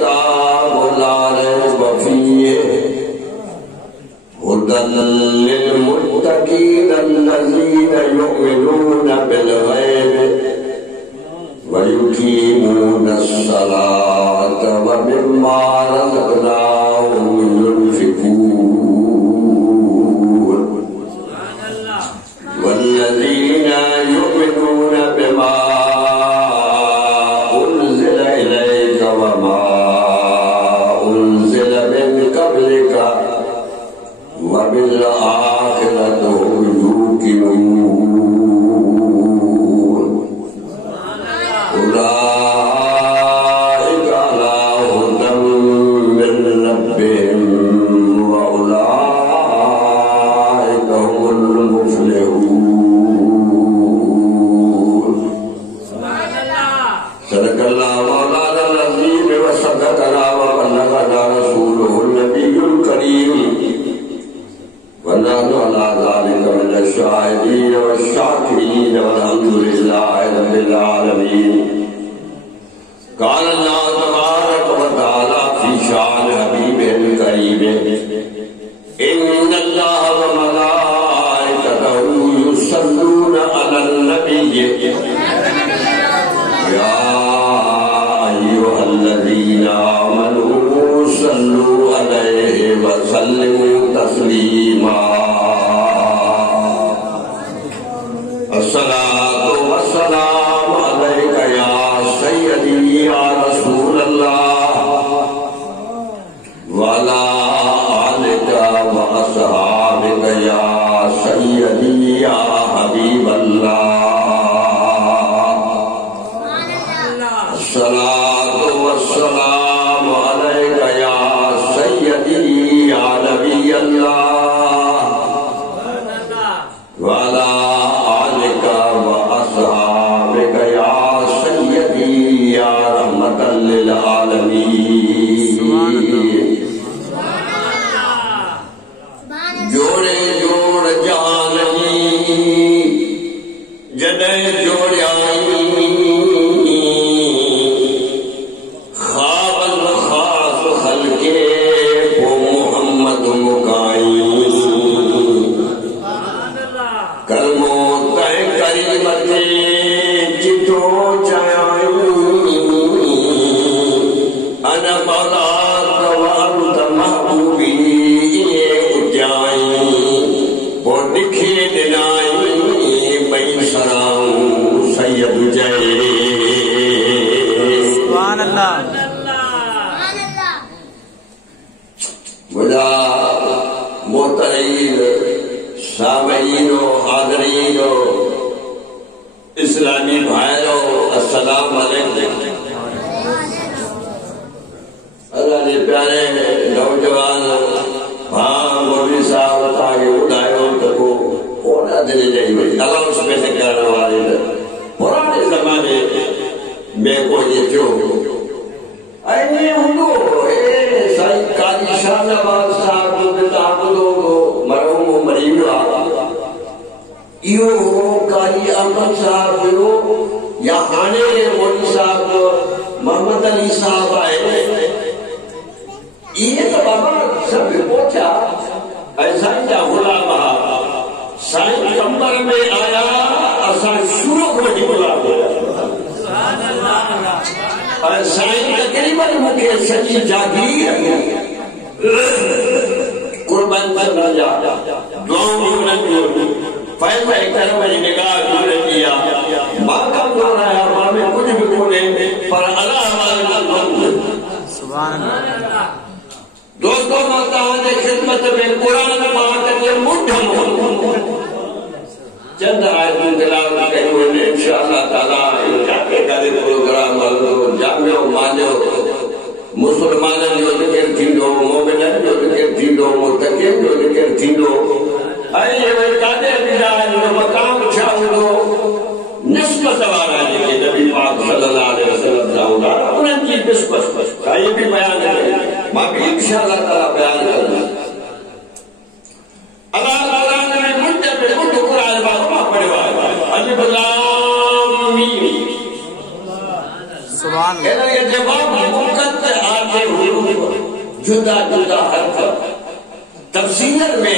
الكتاب لا ريب فيه هدى للمتقين الذين يؤمنون بالغيب ويقيمون الصلاة ومما رزقناهم ينفقون والذين يؤمنون بما أنزل إليك وما أنزل من قبلك وبالآخرة هم يوقنون أولئك على هدى من ربهم وأولئك هم المفلحون. صدق الله مولانا العظيم وصدقنا وبلغنا رسوله النبي الكريم ونحن على ذلك من الشاهدين والشاكرين والحمد لله رب العالمين. قال الله تبارك وتعالى في شأن حبيبه الكريم إن الله وملائكته يصلون على النبي يا أيها الذين آمنوا صلوا عليه وسلموا تسليما. الصلاة والسلام عليك يا سيدي يا رسول الله وعلى آلك وأصحابك يا سيدي يا حبيب الله. الصلاة والسلام عليك يا سيدي يا نبي الله وعلى آلك وأصحابك يا سيدي يا رحمة للعالمين. جوڑے جوڑ جاننی جدے جوڑیائی خواب خاص خلقے وہ محمد مکائی کلموں تے کریمتے جتو چائی انا مولاک وانت محبوبی اجائی وہ دکھے دنائی میں سراؤں سید جائے. سبحان اللہ. مجھا محترم سامعین و حاضرین و اسلامی بھائیوں السلام علیکم. اللہ نے پیارے نوجوان ہاں مولوی صاحب تاکہ اٹھائے تکو اونا دلی جائی ہوئی اللہ اس میں سے کرنے والے پرانے زمانے میں کو یہ جو اینی ہندو سائی قاضی شاہ نواز صاحب کو بتعبدو مرحوم و مریم ایو قاضی احمد صاحب یا حانے مولوی صاحب محمد علی صاحب آئے یہ تو بابا سب پوچھا ایسا کیا غلام سائن کمبر میں آیا ایسا شروع کو ہی غلام ہویا سائن تقریباً مکہ سچی جاگیر قربان کرنا جا دعاوں میں فیض ایکتر میں نگاہ جوڑے کیا ماں کا دور آیا ماں میں کچھ بھی کھولے پر اللہ ہمارے لئے سبحان اللہ. دوستوں مہتاؤں نے خدمت میں قرآن پاک کے مٹھم چند آیتوں دلاؤں کہیں ہوئے انشاءاللہ تعالیٰ جاتے کاری پروگرام جامعہ و مانیو مسلمانوں جو ذکر تھیندو مومنوں جو ذکر تھیندو متقین جو ذکر تھیندو آئیے وہ قادر بجائے جو مقام چھاؤں نسبت وارا جی نبی پاک صلی اللہ علیہ وسلم جاؤں انہیں کی نسبت آئیے بھی بیان کریں ماں بھی انشاءاللہ تعالیٰ بیان کرنا. اللہ قرآن میں مجھے پہ مجھے قرآن باقا پڑے ہوئے عجب اللہ مین سبحان اللہ. یہ جواب مقت آتے جدا جدا حرف تفسیر میں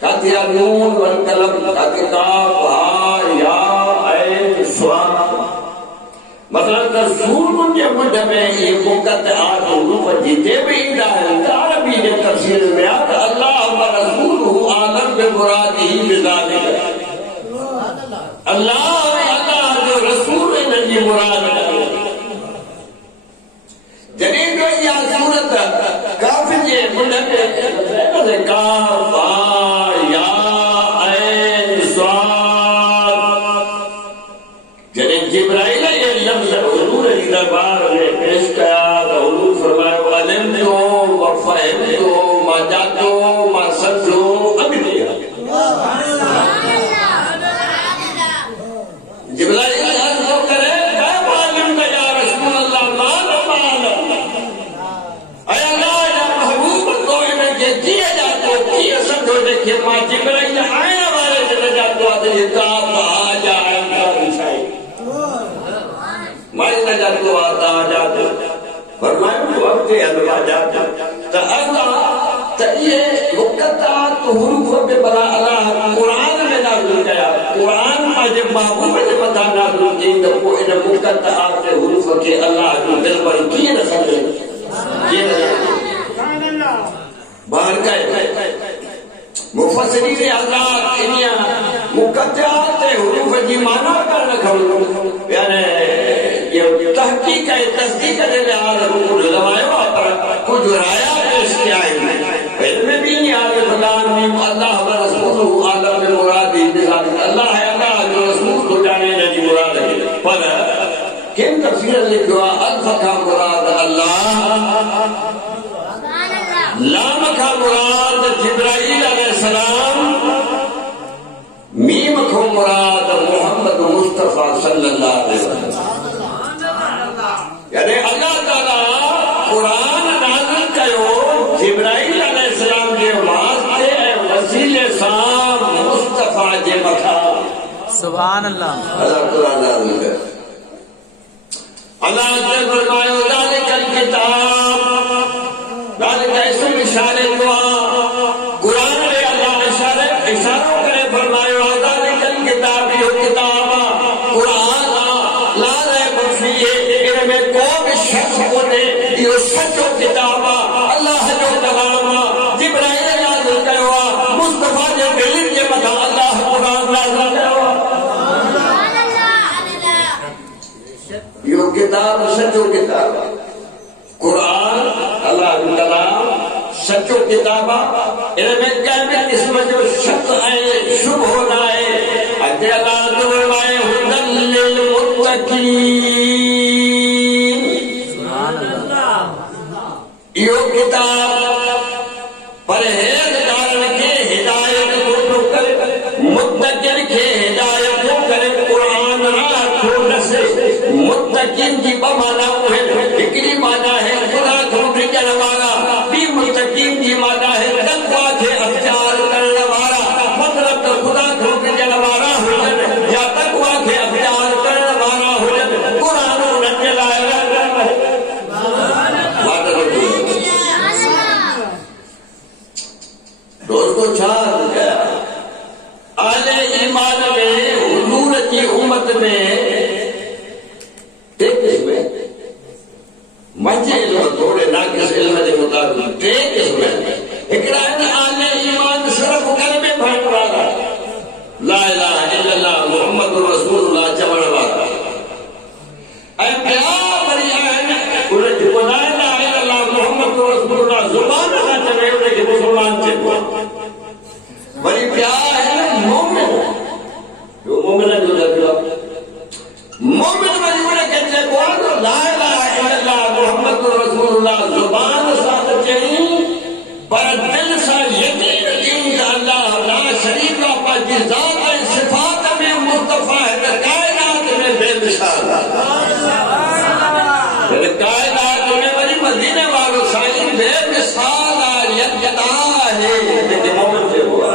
کہتے ہیں نون والقلم کہتے کاف ہا یا عین صاد مثلا رسول کے مجھ میں یہ مقطعات حروف جتنے بھی عربی کے تفسیر میں آتا اللہ و رسولہ عالم بمرادی بذالک اللہ جو رسول ہے نجی مراد جنہیں جو یہ صورت کافی جے مجھ میں کاف ہا یا عین صاد جنہیں جبرائیل یہ لفظ حضور کی دربار میں پیش کیا تو حضور فرمایا علم جو وفہم جو ما جاتو ما سمجھو ابھی نہیں آگے جبرائیل حضرت کو کرے میں معلوم کا یا رسول اللہ معلوم اے اللہ یا محبوب تو انہیں کہ کیا جاتو کیا سمجھو دیکھئے ما جبرائیل آئے والے جنہیں جاتو آتے یہ کام آ جائے گا رسائی مائی نجات کو آتا جاتا فرمائے تو اب کے علماء جاتا تو اللہ تو یہ مقطعات حروف پہ بلا اللہ قرآن میں نازل کیا قرآن میں جب محبوب نے بتا نازل کی تو وہ ان مقطعات حروف کے اللہ جو دل پر کیے نہ سمجھے یہ نہ باہر کا مفسرین اللہ انیا مقطعات حروف کی معنی کرنا کھڑو یعنی یہ تحقیق ہے تصدیق ہے لحاظ حضور علماء پر کچھ رایا پیش کیا ہے علم بھی نہیں آگے فلان میم اللہ و رسول عالم مرادی بذالک اللہ ہے اللہ جو رسول کو جانے نجی مراد ہے پر کن تفسیر لکھوا الف کا مراد اللہ لام کا مراد جبرائیل علیہ السلام میم کو مراد محمد مصطفیٰ صلی اللہ علیہ وسلم یعنی اللہ تعالیٰ قرآن نازل کیو جبرائیل علیہ السلام کے واسطے وسیل سام مصطفیٰ جے مکھا سبحان اللہ اللہ قرآن نازل کر اللہ نے فرمایا ذالک الکتاب ذالک اسم اشارے دعا قرآن میں اللہ اشاروں کرے فرمایا ذالک الکتاب یہ کتاب قرآن لا ریب فیہ ان میں کوئی شک ہونے یہ سچو کتاب اللہ جو کلام جبرائیل نازل کروا مصطفیٰ جو دل کے مدہ اللہ قرآن نازل کروا یہ کتاب سچو کتاب قرآن اللہ جو کلام سچو کتاب ان میں کیا قسم جو شک ہے شبہ ہونا ہے اگر اللہ تو فرمائے ہدن للمتقین یہ کتاب پرہیزگارن کے ہدایت کو کرے متقین کے ہدایت کو کرے قرآن راہ کو نسے متقین کی بمانا ہے فکری مانا ہے خدا کو بجن والا بھی متقین کی مانا ہے تقوی کے اختیار کرنے والا مطلب تو خدا کو بجن والا ہو جائے یا تقوی کے اختیار کرنے والا ہو جائے قرآن و نجل آئے دوستو چھار گیا آل ایمان میں حضور کی امت میں ایک اس میں مجھے علم تھوڑے ناقص علم کے مطابق ایک اس میں اقرار آل ایمان صرف کلمے پڑھنے والا لا الہ الا اللہ محمد رسول اللہ چمڑ والا اے پیار بری آئین انہیں جو لا الہ الا اللہ محمد رسول اللہ زبان نہ چلے انہیں کہ مسلمان چلے بری پیار ہے مومن جو مومن ہے جو جب مومن بری انہیں کہتے ہیں لا الہ الا اللہ محمد رسول اللہ زبان ساتھ چلی پر دل سا یقین ان کا اللہ لا شریک پر ذات صفات میں مصطفیٰ ہے کائنات میں بے مثال کائنات میں بڑی مدینے والوں سائن بے مثال یکتا ہے لیکن مومن سے ہوا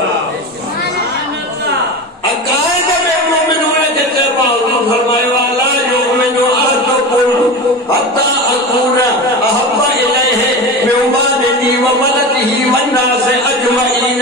عقائد میں مومن ہوئے کہتے ہیں معلوم فرمائے والا یؤمن احدکم حتی اکون احب الیہ آلہ والناس اجمعین.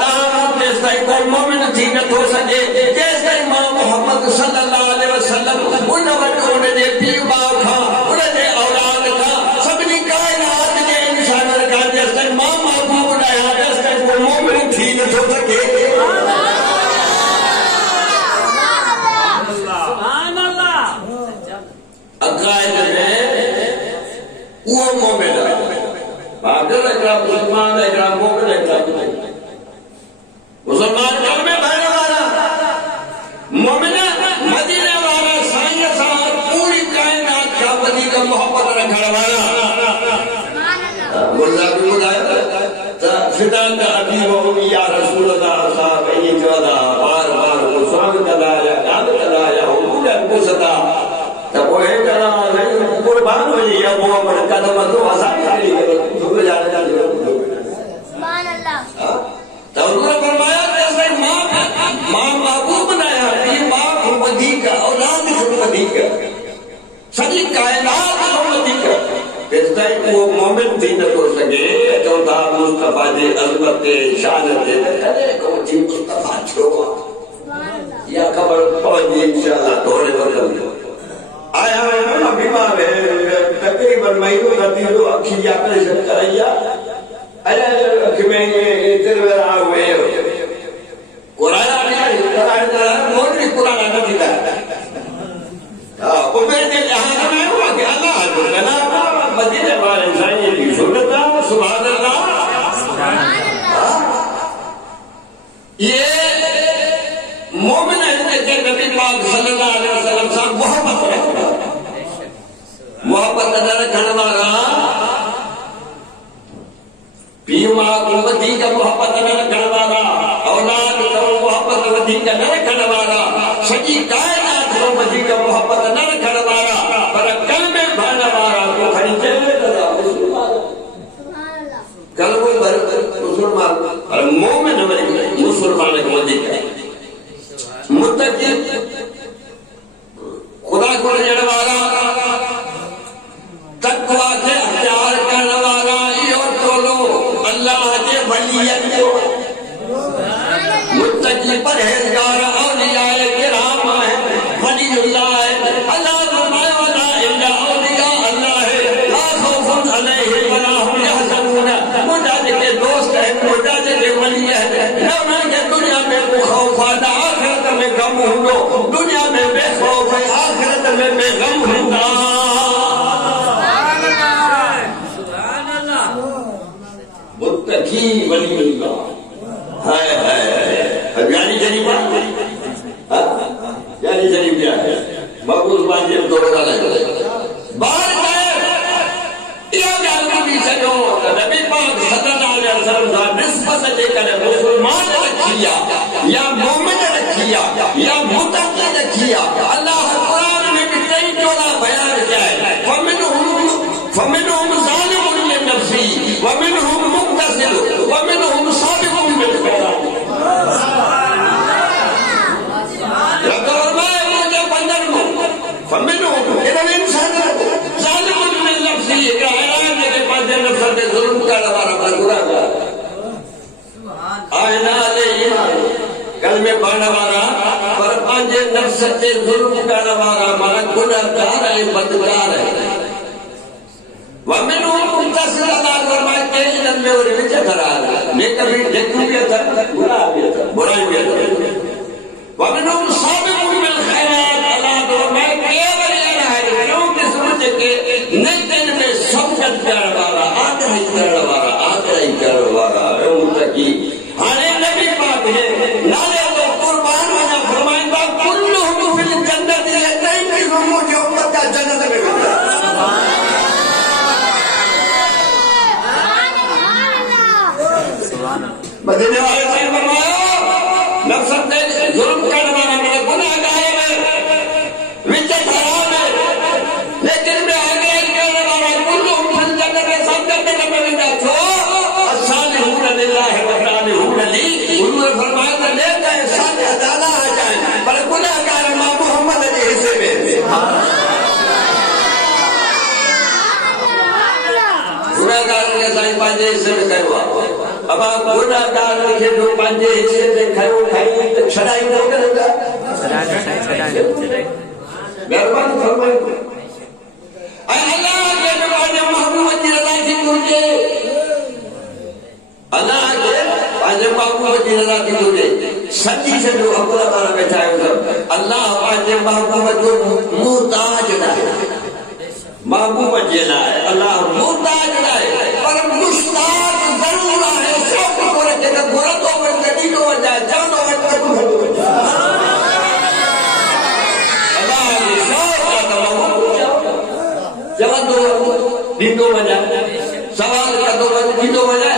تاں جس تائیں کو مومن تھی نہ ہو سکے جس تائیں ماں محمد صلی اللہ علیہ وسلم ان وٹوں دے پیو باپ کھا ان دے اولاد کھا سبنی کائنات دے انسان کا جس تائیں ماں محبوب نہ جس تائیں کو مومن تھی نہ ہو سکے. عقائد میں وہ مومن ہے. بادل اکرام مسلمان اکرام مومن اکرام مسلمان کلمے پڑھنے والا مومن مدینے والا سائیں سار پوری کائنات کا بدی کا محبت رکھنے والا. مرزا بھی بتایا فدان کا ابھی و امی یا رسول اللہ صاحب یہ چودہ بار بار مسلمان کدا یا کام کدا یا حضور انکستا تب وہ ہے کنا نہیں قربان ہو جی یا محمد قدم تو آسان کری تو جانے جانے سبحان اللہ. تو حضور فرمایا جیسے ماں محبوب بنایا یہ ماں کو بدی کا اولاد کو بدی کا سجی کائنات کو بدی کا اس طرح وہ مومن تھی نہ ہو سکے چوتھا مصطفیٰ جی عظمت شان دے کرے کو جی مصطفیٰ چھوڑا یا خبر پہنچی انشاءاللہ تھوڑے وقت آیا ہے بیمار ہے تقریباً مہینوں کرتی ہو اکھی آپریشن کرائیا کہ میں یہ تیرے آ ہوئے قرآن موٹری قرآن آنا دیتا ہے اور میں نے یہاں میں ہوا کہ اللہ مدینے والے انسانی کی سنتا سبحان اللہ. یہ مومن ہے کہ نبی پاک صلی اللہ علیہ وسلم صاحب محبت رکھنا محبت نہ رکھنے والا پیو ماں کو ودی کا محبت نہ رکھنے والا اولاد کو محبت ودی کا نہ رکھنے والا سجی کائنات کو ودی کا محبت نہ رکھنے والا پر کلمے پڑھنے والا تو کھڑی چلے گا کلمے پر مسلمان اور مومن مسلمان کو ودی کا متقی خدا کو رجڑ والا تقوی کے اختیار کرنے والا یہ تو اللہ کے ولیت کو متقی پرہیزگار اولیاء کرام ہیں ولی اللہ ہے. اللہ فرمائے ولا الا اولیاء اللہ ہے لا خوف علیہم ولا هم يحزنون. مجاہد کے دوست ہیں مجاہد کے ولی ہیں نہ کہ دنیا میں خوف ہے آخرت میں غم ہو دنیا میں بے خوف ہے آخرت میں بے غم ہوگا. متقی ولی اللہ ہائے ہائے یعنی جنیب یعنی جنیب کیا ہے مقبوض بانجے میں دوڑا لگا بار کہے یہ جانگا بھی سکو نبی پاک صلی اللہ علیہ وسلم کا نسبت دے کر مسلمان رکھیا یا مومن رکھیا یا متقی رکھیا. اللہ قرآن میں بھی کئی جوڑا بیان کیا ہے فمنہم ظالم لنفسی ومنہم مقتصد ومنہم سابق بالخیرات. رب فرمائے مجھے بندر کو فمنہم ادھر انسان ظالم لنفسی کہ حیران ہے کہ پانچ نفس سے ظلم کا ہمارا برگرا گیا آئینہ علیہ ایمان کلمے پڑھنے والا پر پانچ نفس سے ظلم کرنے والا ہمارا گناہگار ہے بدکار ہے. وَمِنْهُمْ مُنْتَصِرَ اللہ فرمائے کہ علم میں اور وچے دھرا میں کبھی دیکھوں گیا تھا برا بھی تھا برائی بھی تھا. وَمِنْهُمْ سَابِقٌ بِالْخَيْرَاتِ اللہ فرمائے کہ بڑی ہے کیوں کہ سمجھ کے نیکن میں سبقت کرنے والا آگرہی کرنے والا آگرہی کرنے والا متقی ہانے نبی پاک ہے نالے تو قربان ہونا فرمائیں با کلہم فی الجنت یہ نہیں کہ مجھے امت کا جنت میں ملتا مدینے والے سے فرمایا نفس ظلم کرنے والا میرا گناہ پانچے حصے میں کہوا اب آپ گوڑا دار لکھے جو پانچے حصے میں کھائیو کھائی تو چھڑائی نہ کرے گا مہربان فرمائے اللہ کے نواز محبوب کی رضا کی تجھے اللہ کے آج محبوب کی رضا کی تجھے سچی سے جو اپنا مانا بیٹھا ہے اللہ آج محبوب جو محتاج نہ ہے محبوب جینا ہے اللہ محتاج نہ ہے پر مشتاق ضرور ہے شوق کو رکھے گا گورا تو وقت نہیں تو وجہ جانو وقت کو اللہ کی شوق کا محبوب جواب دو دیندو وجہ سوال کا دو دیندو وجہ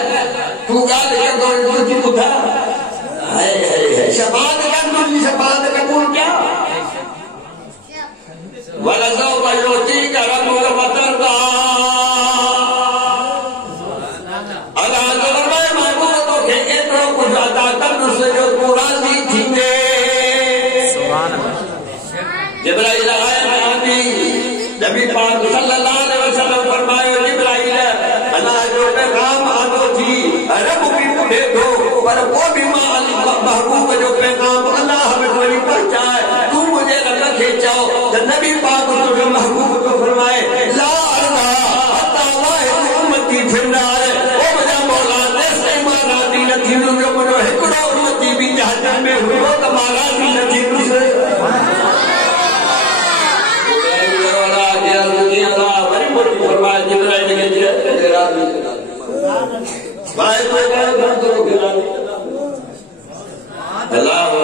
تو گال کا دو تجھے بتا ہے شفاعت کا دو شفاعت کا دو کیا وَلَسَوْفَ يُعْطِيكَ رَبُّكَ فَتَرْضَىٰ اللہ فرمائے محبوب تو کہ اتنا کچھ عطا کر اس سے جو تو راضی تھیندے جبرائیل آئے میں آتی نبی پاک صلی اللہ علیہ وسلم فرمائے جبرائیل اللہ جو پیغام آدھو تھی رب بھی مجھے دو پر وہ بھی محبوب جو پیغام اللہ ہمیں کوئی پہنچائے تو مجھے رکھا کھینچاؤ نبی پاک تو محبوب کو فرمائے لا ارضا حتی واحد امتی پھرنار او مجھا مولا نیسے مانا دین تھینو جو مجھو ہکڑا امتی بھی جہنم میں ہوئی وہ کمالا دین تھینو سے اللہ بڑی بڑی فرمائے جبرائیل کے جیرے تیرا نہیں باہر میں گئے بھر تو گھلا اللہ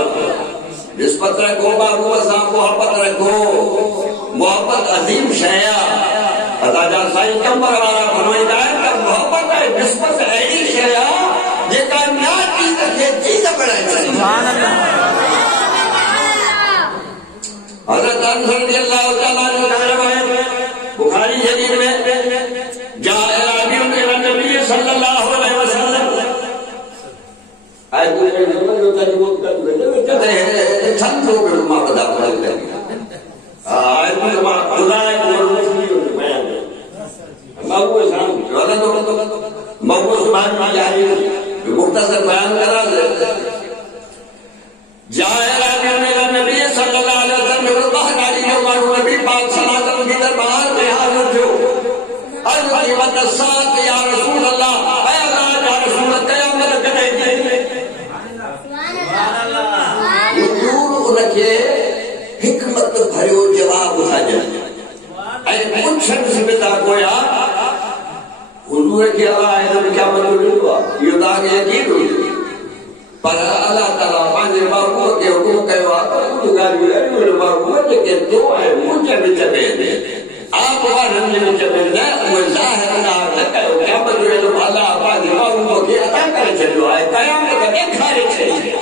نسبت رکھو محبوب صاحب محبت رکھو محبت عظیم شیا اللہ جان سائیں کمبر والا فرمائی دائیں کہ محبت ہے نسبت ایڈی شیا یہ کامیاب چیز رکھے چیز بڑھائی سبحان اللہ حضرت انس رضی اللہ تعالیٰ عنہ روایت بخاری شریف میں جاء اعرابی الى النبی صلی اللہ علیہ وسلم آئے کوئی نمبر ہوتا ہے وہ کہتے ہیں چھن سو پر ماں بدا پڑھائی لگی آئے کوئی ماں خدا ہے کوئی مسلی ہوتی بیان ہے محبوب اسلام محبوب سبحان ماں جاری مختصر بیان کرا دے جاء اعرابی الى النبی صلی اللہ علیہ وسلم باہر آلی جو مانو نبی پاک صلی اللہ علیہ وسلم کی دربار میں حاضر جو عرضی وقصات یا رسول اللہ اے اللہ یا رسول اللہ قیامت کرے گی حضور انکے حکمت بھریو جواب ساجن اے پوچھن سمتا کویا حضور کی اللہ ہے تو کیا مطلب ہوا یہ دا کہ یقین ہوئی پر اللہ تعالیٰ پانچے محبوب کے حکم کہوا تو گاڑی ہے محبوب کے دو ہے مجھے بھی چبے دے آپ وارن میں چبے دے وہ ظاہر نہ کہو کیا مطلب ہے اللہ پانچے محبوب کے عطا کرے چلو آئے قیامت کا دیکھارے چاہیے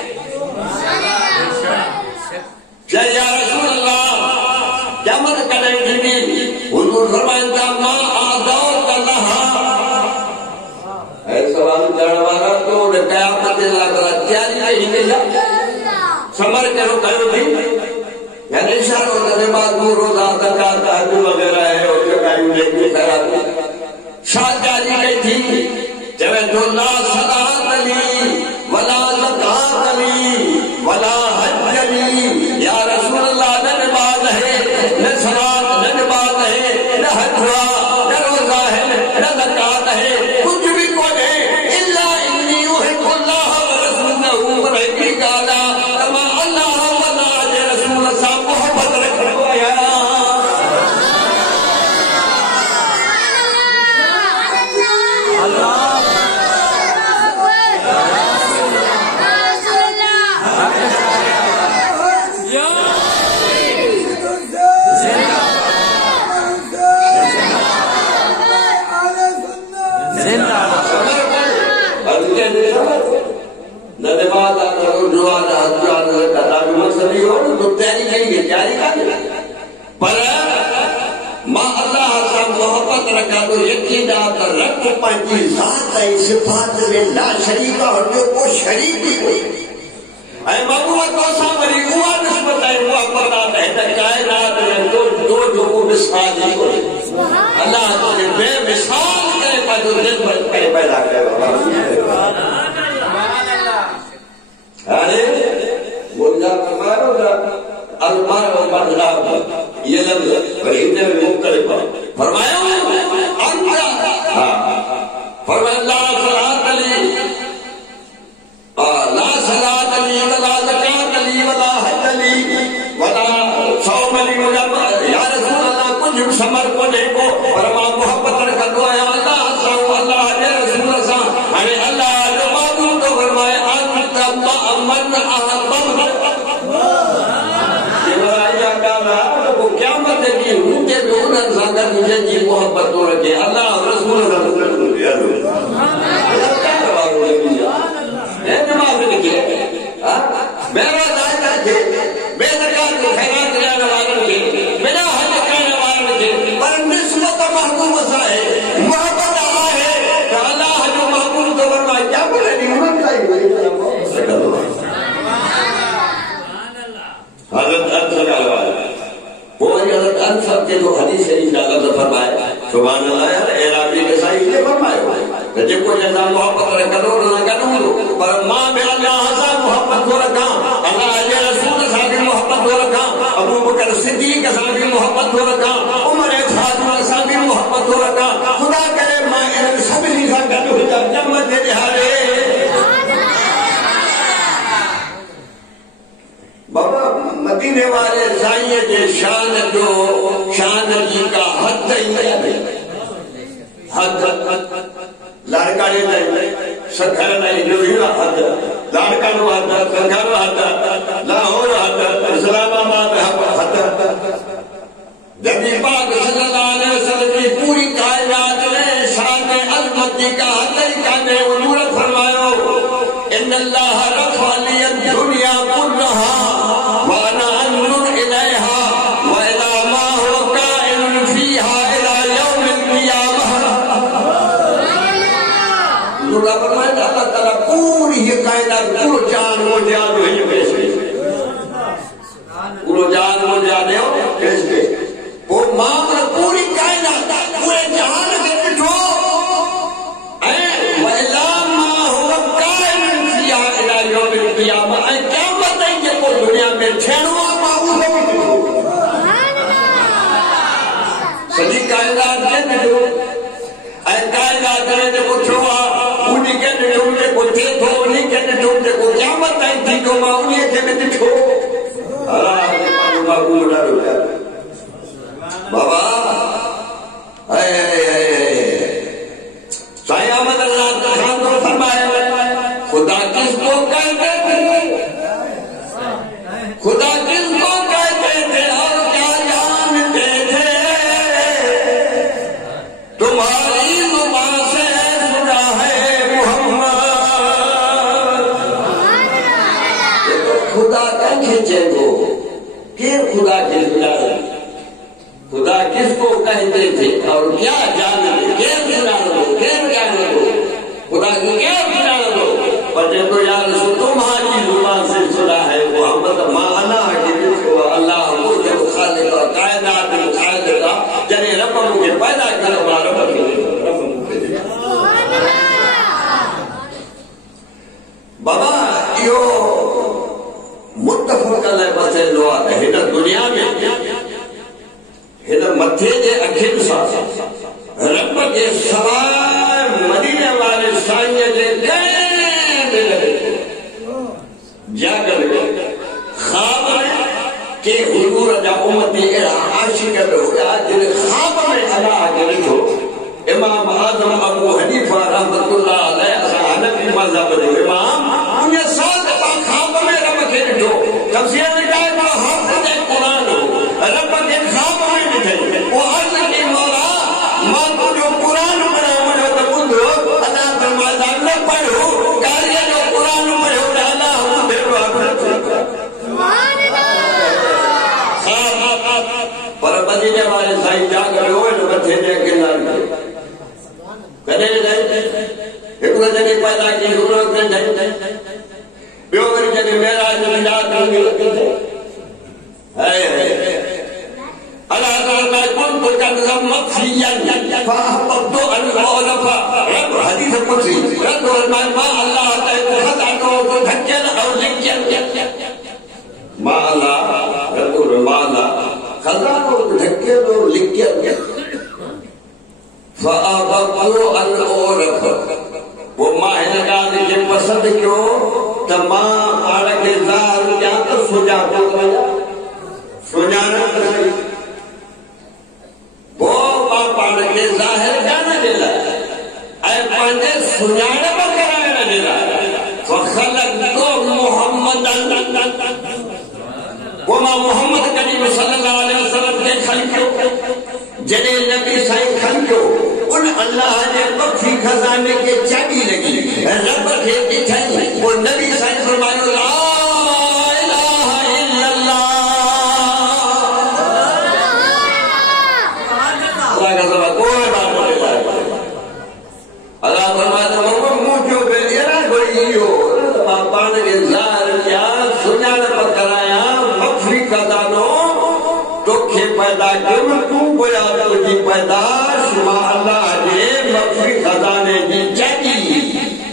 یا رسول اللہ قیامت کرے جنی حضور فرمائندہ ما آدھور کا لہا اے سوال کرنوارا تو قیامت اللہ کرا تیاری نہیں ملا سمر کرو کرو بھی یعنی اشارہ ہوتا نماز دور روزہ زکات حج وغیرہ ہے اور جو کہیں لیکن خیرات شاہ جاری گئی تھی جب تو لا صداعت لی ولا زکات لی ولا حج لی یا رسول اللہ نہ نماز ہے نہ صلاۃ نہ نماز ہے نہ حج ہوا نہ روزہ ہے نہ زکات ہے کچھ بھی کوئی نہیں الا انی احب اللہ ورسولہ ورحبی قالا کما اللہ ولا رسول صاحب محبت رکھو یا اللہ محبت رکھا تو یقین آتا رکھ پانچی ذات ہے صفات میں لا شریکہ اور جو وہ شریک بھی ہوئی اے محبوبت کو سامری ہوا نسبت ہے محبت آتا ہے کائنات میں دو جو وہ مثال ہی ہوئی اللہ تو بے مثال کرے پاس دل کرے پیدا کرے ارے بولنا فرمایا ہوگا المار و مدلاب یہ لفظ فرحیدے میں مختلف فرمایا فرمایا لا صلاة لی لا صلاة لی ولا زکاة لی ولا حج لی ولا صوم لی یا رسول اللہ کچھ سمر کو نہیں کو فرما محبت رکھا دو ہے اللہ صاحب اللہ کے رسول اللہ ہمیں اللہ جو معبود تو فرمائے انت من احبب یہ برائی اندانا وہ قیامت ہے کہ ہوں کے دون انسان کا مجھے جی محبت تو رکھے اللہ رسول اللہ میرا دائرہ کے بے زکاة کو خیرات لیانا والن کے بنا حج کرنے والن کے پر نسبت محبوب سائے محبت آئے کہ اللہ جو محبوب تو فرمائے کیا بولے نہیں ہونا چاہیے حضرت انصر علیہ وہ حضرت انصر کے جو حدیث ہے انشاءاللہ سے فرمائے سبحان اللہ اعرابی کے صحیح سے فرمائے کہ کوئی جیسا محبت رکھا دو نہ کروں پر ماں میں اللہ حسن محبت ہو رکھا اللہ علیہ رسول صاحب محبت ہو رکھا ابو بکر صدیق صاحب محبت ہو رکھا عمر فاطمہ صاحب محبت ہو رکھا خدا کرے ماں ان سب انسان کا جو جمت دے دہارے بابا مدینے والے سائیں کے شان جو شان جی کا حد ہی حد لڑکا نہیں سکھر نہیں جو ہی حد لڑکا نو حد سکھر حد لاہور حد اسلام آباد حد نبی پاک صلی اللہ علیہ وسلم کی پوری کائنات میں شان عظمت کا حد ہی کہنے حضور فرمایا ان اللہ رفع لی الدنیا کلها وانا انظر الیہا والى ما هو قائم فیہا الى یوم القیامہ اللہ فرمائے اللہ تعالیٰ پوری یہ کائنات پورو جان ہو جا جو ہی پیش گئی پورو جان ہو جا دے پیش گئی وہ معاملہ پوری کائنات پورے جہان کے بٹھو وَإِلَّا مَا هُوَ قَائِمٌ فِيهَا إِلَى يَوْمِ الْقِيَامَةِ کیا بتائیں کہ وہ دنیا میں چھڑوا معبود ہو سجی کائنات کے بٹھو کائنات نے بٹھوا انہی کے ڈھونڈے کو تھو انہی کے ڈھونڈے کو قیامت آئی تھی تو ماں انہی کے ڈھو اللہ نے پانو بابو اڑا رو جا بابا سائیں احمد اللہ خان کو فرمایا خدا کس کو کہتے تھے خدا کس کو کہتے تھے اور کیا جانتے تھے تمہاری زبان سے سنا ہے خدا کا کھینچے گو پھر خدا کھینچا خدا کس کو کہتے تھے اور کیا جانتے کیا سنا دو کیا جانے دو خدا کو کیا سنا دو پر جب تو یاد سو تمہاری زبان سے سنا ہے محمد مانا کہ اللہ کو جب خالق اور کائنات میں خالق کا جنہیں رب مجھے پیدا کر رب بابا یہ متفق علیہ بسے دعا ہے ہنا دنیا میں ہنا متھے جے اکھن سا رب کے سوائے مدینے والے سائیں جے گئے جاگر خواب میں کہ حضور جا امتی عاشق میں ہویا جن خواب میں اللہ آگے لکھو امام اعظم ابو حنیفہ رحمت اللہ علیہ حنفی مذہب جو امام انہیں ساتھ خواب میں رب کے لکھو تفسیر نے کہا کہ حافظ قرآن ہو رب کے خواب میں لکھے وہ عرض کی مولا ماں تو جو قرآن پڑھا مجھے تو بندھو اللہ فرماتا نہ پڑھو کاریہ جو قرآن پڑھو اللہ ہم دیکھو پر مدینے والے سائیں جا کر ہوئے تو بچے دے کے لائے کدے جائے ایک جنے پیدا کی ضرورت نہیں جائے بیو کر جنے میرا جنات نہیں لگتے ہے اللہ تعالیٰ کن تو كنزا مخفيا فأحببت أن أعرف رب حديث قدسي رب ما الله خزانه ذكر أو ذكر ما الله رب ما الله خزانه ذكر أو ذكر فأحببت أن أعرف وما هنا قال کہ پسند کیوں تمام آڑک ظاہر کیا تو سجا کو سجانا وہ آڑک ظاہر جانا دلا اے پانچے سجانا پر کرانا دلا فخلقت محمدا وما محمد کریم صلی اللہ علیہ وسلم کے خلقوں جنہیں نبی سائن خلقوں ان اللہ نے مخفی خزانے کے چابی لگی رب کے دکھائی وہ نبی سائن فرمائے لا الہ الا اللہ اللہ کا سبا کوئی بات نہیں اللہ فرمائے محمد مجھو بے دیرہ کوئی ہو پاپان کے ظاہر کیا سنانا پر کرایا مخفی خزانوں تو کھے پیدا کرو تو گویا تو جی پیداش ماں اللہ نے مخفی خزانے کی چاہی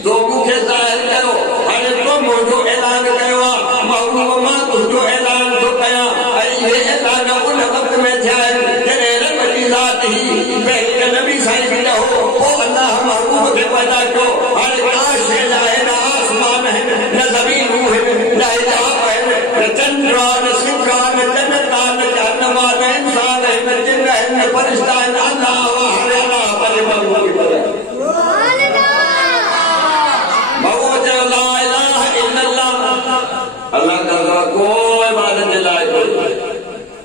تو مکھے ظاہر کرو ہرے تو موجو اعلان کروا محروم ماں تو جو اعلان تو کیا یہ اعلان ان وقت میں تھا تیرے رب کی ذات ہی پہلے نبی صاحب لہو وہ اللہ محروم کے پیدا کو ہر کاش ہے نہ آسمان ہے نہ زمین روح ہے نہ حجاب ہے نہ چندران سکران جنتان جہنمان انسان ہے نہ جن ہے نہ فرشتہ ہے نہ اللہ وحر اللہ پر محبوب کی پر محبوب لا الہ الا اللہ اللہ کا کوئی عبادت لائے کوئی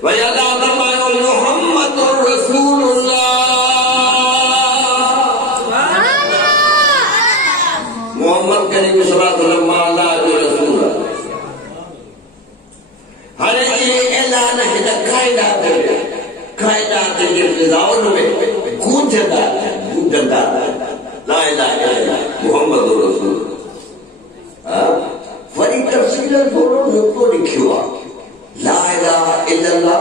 وَيَا محمد رسول اللہ محمد کریم صلی اللہ علیہ وسلم رسول اللہ ہر یہ اعلان ہے کہ قائدات کے فضاؤں میں گونجتا لا الہ الا اللہ محمد رسول اللہ وری تفصیل بولو نکتو لکھوا لا الہ الا اللہ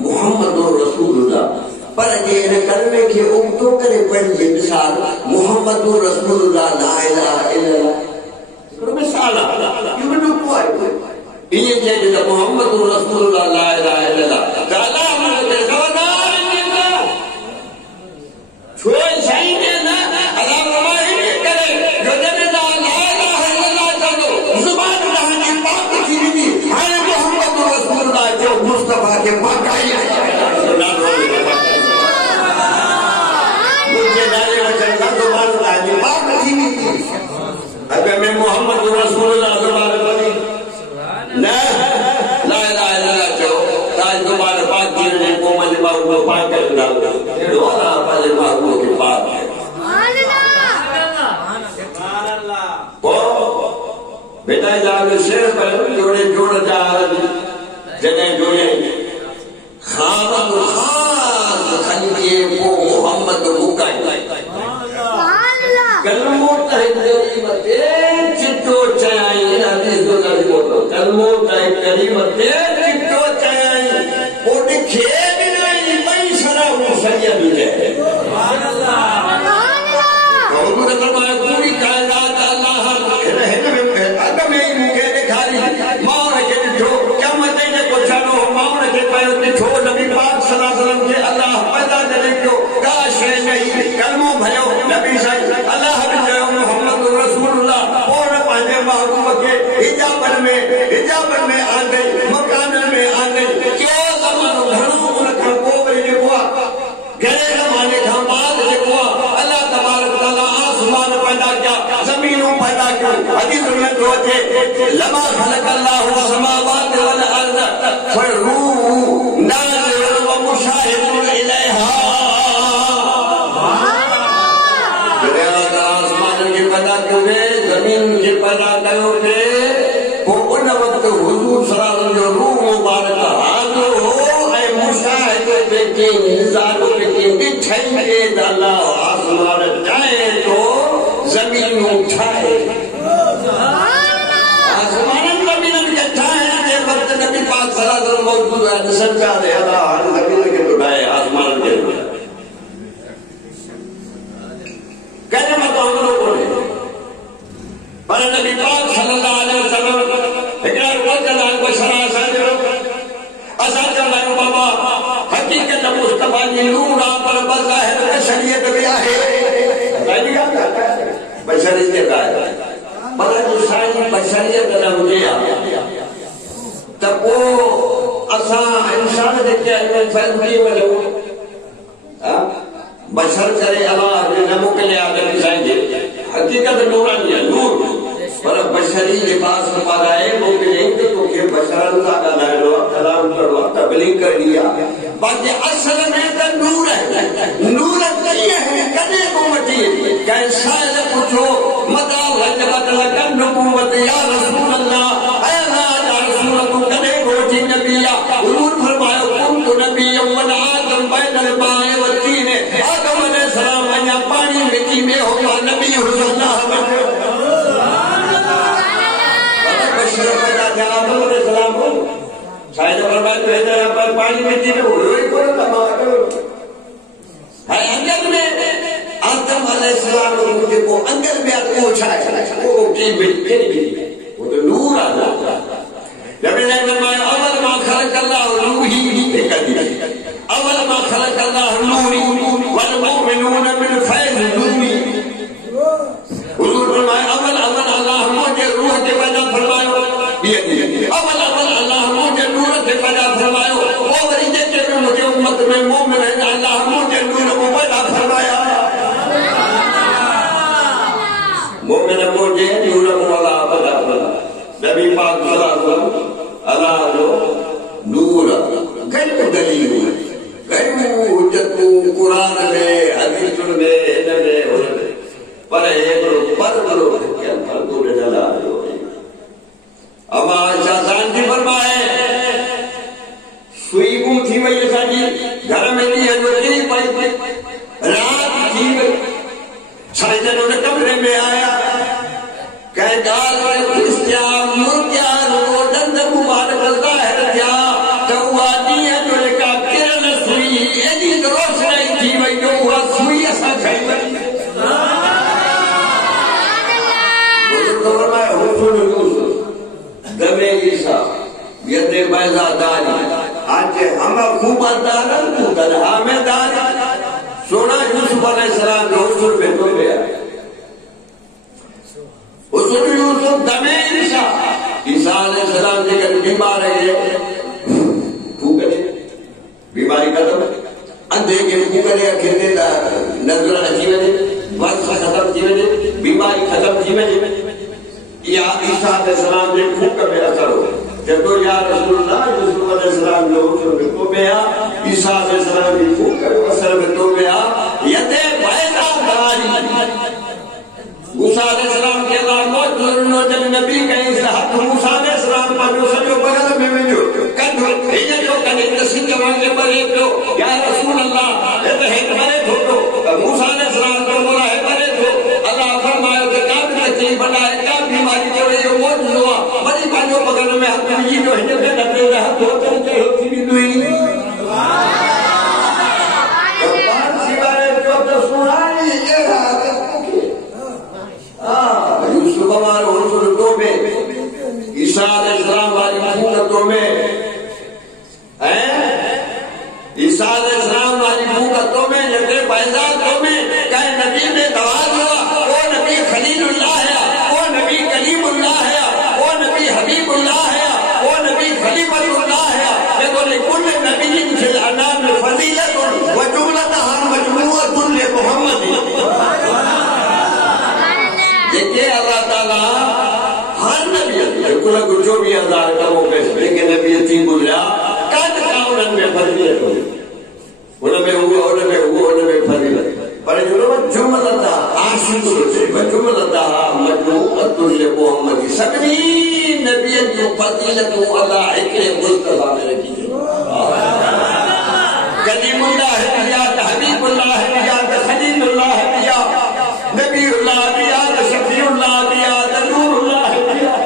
محمد رسول اللہ پر جن کلمے کے اگتو کرے پڑھے مثال محمد رسول اللہ لا الہ الا اللہ مثال یہ بھی نکتو آئے یہ کہتے ہیں محمد رسول اللہ لا الہ الا اللہ تعالیٰ ہمارے خبردار اللہ چھوئے شاہی کے نا اللہ رمائی نہیں کرے جو جنہیں لا الہ الا اللہ چاہو زبان اللہ کی بات کی بھی ہر محمد رسول اللہ جو مصطفیٰ کے واقعی ہے مجھے دارے وچن کا زبان اللہ کی بات کی بھی اگر میں محمد رسول اللہ زبان بنی لا الہ الا اللہ چاہو تاج دوبارہ پاک جیرنے کو مجھے باہر کو پاک کر ڈال دوبارہ پاک باہر کی پاک ہے بیٹا جاگ شیر پر جوڑے جوڑ جاہر جنہیں جوڑے خامد خاص خلیے کو محمد مکائی کلمو تحریمت چٹو چاہیے حدیث دو لڑی بولو کلمو تحریمت چٹو چاہیے وہ دکھے بھی نہیں بھائی سرا وہ سریع بھی جائے حضور فرمایا پوری کائنات اللہ رہنے میں اگر میں ہی مکے دکھاری ماں رکھے دکھو کیا مدینے کو چلو ماں رکھے پیر دکھو نبی پاک صلی اللہ علیہ وسلم کے اللہ پیدا دے دکھو کاش ہے نہیں کلمو بھیو نبی صلی اللہ محمد رسول اللہ اور پانے محبوب کے حجابن میں آنے مکانن میں آنے کیا زمانو گھنوں ملکہ کوبری لکھوا گھرے زمانے کا بعد لکھوا اللہ تبارک تعالیٰ آسمان پیدا کیا زمینوں پیدا کیا حدیث میں دوتے لما خلق اللہ السماوات والارض فالروح نازل ومشاہد الیہا پیدا کرے زمین کے پیدا کرے وہ ان وقت حضور صلی اللہ علیہ وسلم جو روح مبارک حاضر ہو اے مشاہدے دیکھیں نظاروں دیکھیں بچھائی کے اللہ آسمان جائے تو زمین اٹھائے آسمان زمین اٹھائے جے وقت نبی پاک صلی اللہ علیہ وسلم موجود ہے نسل چاہ دے اللہ زمین کے اٹھائے آسمان کے کیا ہے بشری کے قائد پر جو سائن بشریت نہ ہوئے تب وہ اساں انسان دیکھتے ہیں فیلم کی وجہ بشر کرے اللہ اپنے نمو کے لئے آدھر سائن دے حقیقت نورانی ہے نور پر بشری لباس پادا ہے وہ کہ نہیں تو کہ بشران زیادہ لائے لو کلام کرو تبلیغ کر دیا باقی اصل میں تو نور ہے نور نہیں ہے کنے کو مٹی کہ شاید پوچھو مدہ وجبت لکن نبوت یا رسول اللہ اے اللہ یا رسول اللہ کنے کو مٹی نبیہ حضور فرمایا کنت نبی اول آدم بین الماء والتین آدم علیہ السلام انیا پانی مٹی میں ہوگا نبی حضور اللہ شاید فرمائے تو ادھر پر پانی مٹی میں ہوئی کو تمام کرو ہے انگل میں آدم علیہ السلام مجھے کو انگل میں آدم پہنچائے وہ کی مٹی وہ تو نور آنا جب نے فرمایا اول ما خلق اللہ روحی اول ما خلق اللہ نوری والمؤمنون من فیض نوری حضور فرمایا اول اللہ مجھے روح کے پیدا فرمایا اول اللہ مجھے نور کے پیدا فرمایا وہ وریجے کے میں مجھے امت میں مومن ہے اللہ مجھے نور کو پیدا فرمایا مومن مجھے نور کو اللہ پیدا فرمایا نبی پاک صلی اللہ علیہ وسلم اللہ جو نور گھر دلیل ہوئے گھر حجتوں قرآن میں حدیث میں ان میں پر ایک پر برو کہ مردوں نے ڈلا جو اما شاہزان جی فرمائے سوئی بو تھی وہی ساجی گھر میں دی ہے جو تیری پائی رات تھی شاہزان انہیں کمرے میں آیا کہ گال کھسیا مرکیا رو دند مبارک ظاہر کیا تو ہوا دی ہے جو لکا کرن سوئی ایدی دروس نہیں تھی وہی جو ہوا سوئی ایسا کھائی بڑی بزرگ فرمائے حسن یوسف دمے عیسیٰ ید بیضا داری آج ہم خوبہ دارن تو تنہا میں داری سونا یوسف علیہ السلام جو حسن پہ تو گیا حسن یوسف دمے عیسیٰ عیسیٰ علیہ السلام جے کر بیمار ہے پھوکنے بیماری ختم اندھے کے پھوکنے کھیلنے نظر اچھی وجہ وقت ختم کی وجہ بیماری ختم کی وجہ یا عیسیٰ علیہ السلام نے پھوک میں اثر ہو جب تو یا رسول اللہ یوسف علیہ السلام جو حسن میں تو بیا عیسیٰ علیہ السلام نے پھوک میں اثر میں تو بیا یدے بیضا داری موسیٰ علیہ السلام کے اللہ موت ضرورنو جب نبی کہیں سے حق موسیٰ علیہ السلام پر جو سجو بغل میں جو کندھو ہیجن جو کنے نسل جوان کے پر ایک جو یا رسول اللہ ایتا ہے تمہارے دھوٹو موسیٰ علیہ السلام کو بولا ہے پرے دھو اللہ فرمایا کہ کام تکلیف بنائے کام بیماری جو ہے یہ موت ہوا بڑی بانیوں بغل میں حق میں یہ جو ہیجن سے نکلے ہوئے حق ہوتے ہیں کہ ہوتی بھی دوئی جبان سوائے جو تو سنائی یہ حق یوسف ہمارے حضورتوں میں عیسیٰ علیہ السلام والی حکومتوں میں عیسیٰ علیہ السلام والی حکومتوں میں جبکہ بیضاتوں میں کہیں نبی میں دواز ہوا وہ نبی خلیل اللہ ہے وہ نبی کلیم اللہ ہے وہ نبی حبیب اللہ ہے وہ نبی خلیفۃ اللہ ہے لیکن کل نبی فی الانام فضیلت وجملتها مجموعۃ لمحمد دیکھئے اللہ تعالیٰ ہر نبی کل جو بھی ہزار کا وہ پیش لیکن نبی تھی گزرا کد کا انہوں میں فضیلت ہوئی انہوں میں ہوا انہوں میں فضیلت پر جملتہ عاشق رسے جملتہ مجموعۃ لمحمد سبنی نبی جو فضیلت اللہ اکرے مصطفیٰ میں رکھی کلیم اللہ ہے بیاد حبیب اللہ ہے بیاد خلیل اللہ ہے بیاد نبی اللہ بیاد شفیع اللہ بیاد نور اللہ ہے بیاد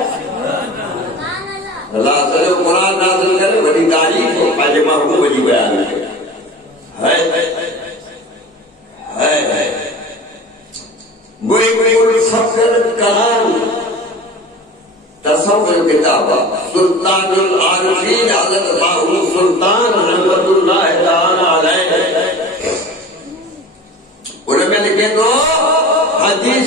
اللہ تعالیٰ قرآن نازل کرے بڑی تعریف کو پاجے محبوب بڑی بیان ہے بری فکر کلام تصور کتابہ سلطان العارفین حضرت باہو سلطان رحمت اللہ تعالیٰ علیہ انہوں میں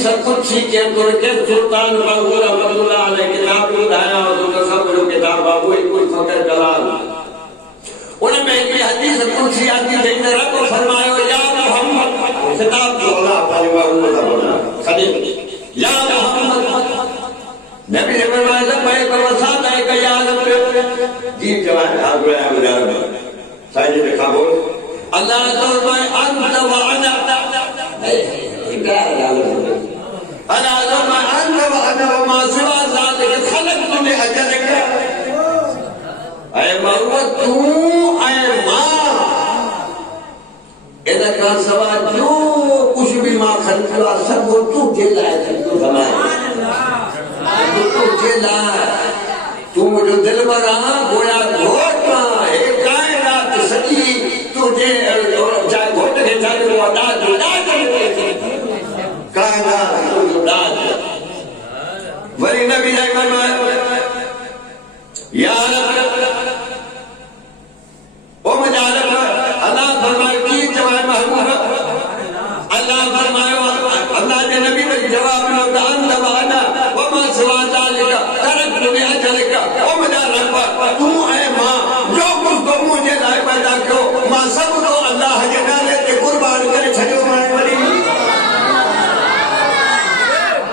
حدیث قدسی کے کہ سلطان باہور رحمۃ اللہ علیہ کتاب اٹھایا اور سب جو کتاب بابو کوئی فقر کلام ان میں ایک حدیث قدسی آتی ہے کہ رب فرمایا یا محمد خطاب جو اللہ پاک باہور کا بنا خدیم یا محمد نبی نے فرمایا جب میں وسات ہے کہ یا رب جی جوان آگے ہے میرا رب سائیں نے کہا بول اللہ فرمائے انت وانا الا لما انت وانا وما سوى ذلك خلقت لاجلك اے محمد تو اے ماں ان کا سوا جو کچھ بھی ماں خلقا سب وہ تو جلائے تو فرمائے تو جلائے تو مجھے دل میں رہا گویا گھوٹ ماں ہے کائنات سچی تجھے چاہے گھوٹ کے چاہے وہ ادا کائنات ولی نبی نے فرمایا یا رب او مجالب اللہ فرمائے کی جواب محبوب اللہ فرمائے اللہ کے نبی نے جواب دیا انت وانا وما سوا ذلك تركت لاجلك او مجالب تو اے ماں جو کچھ تو مجھے لائے پیدا کرو ماں سب تو اللہ کے نالے کے قربان کرے چھڑو مائے ولی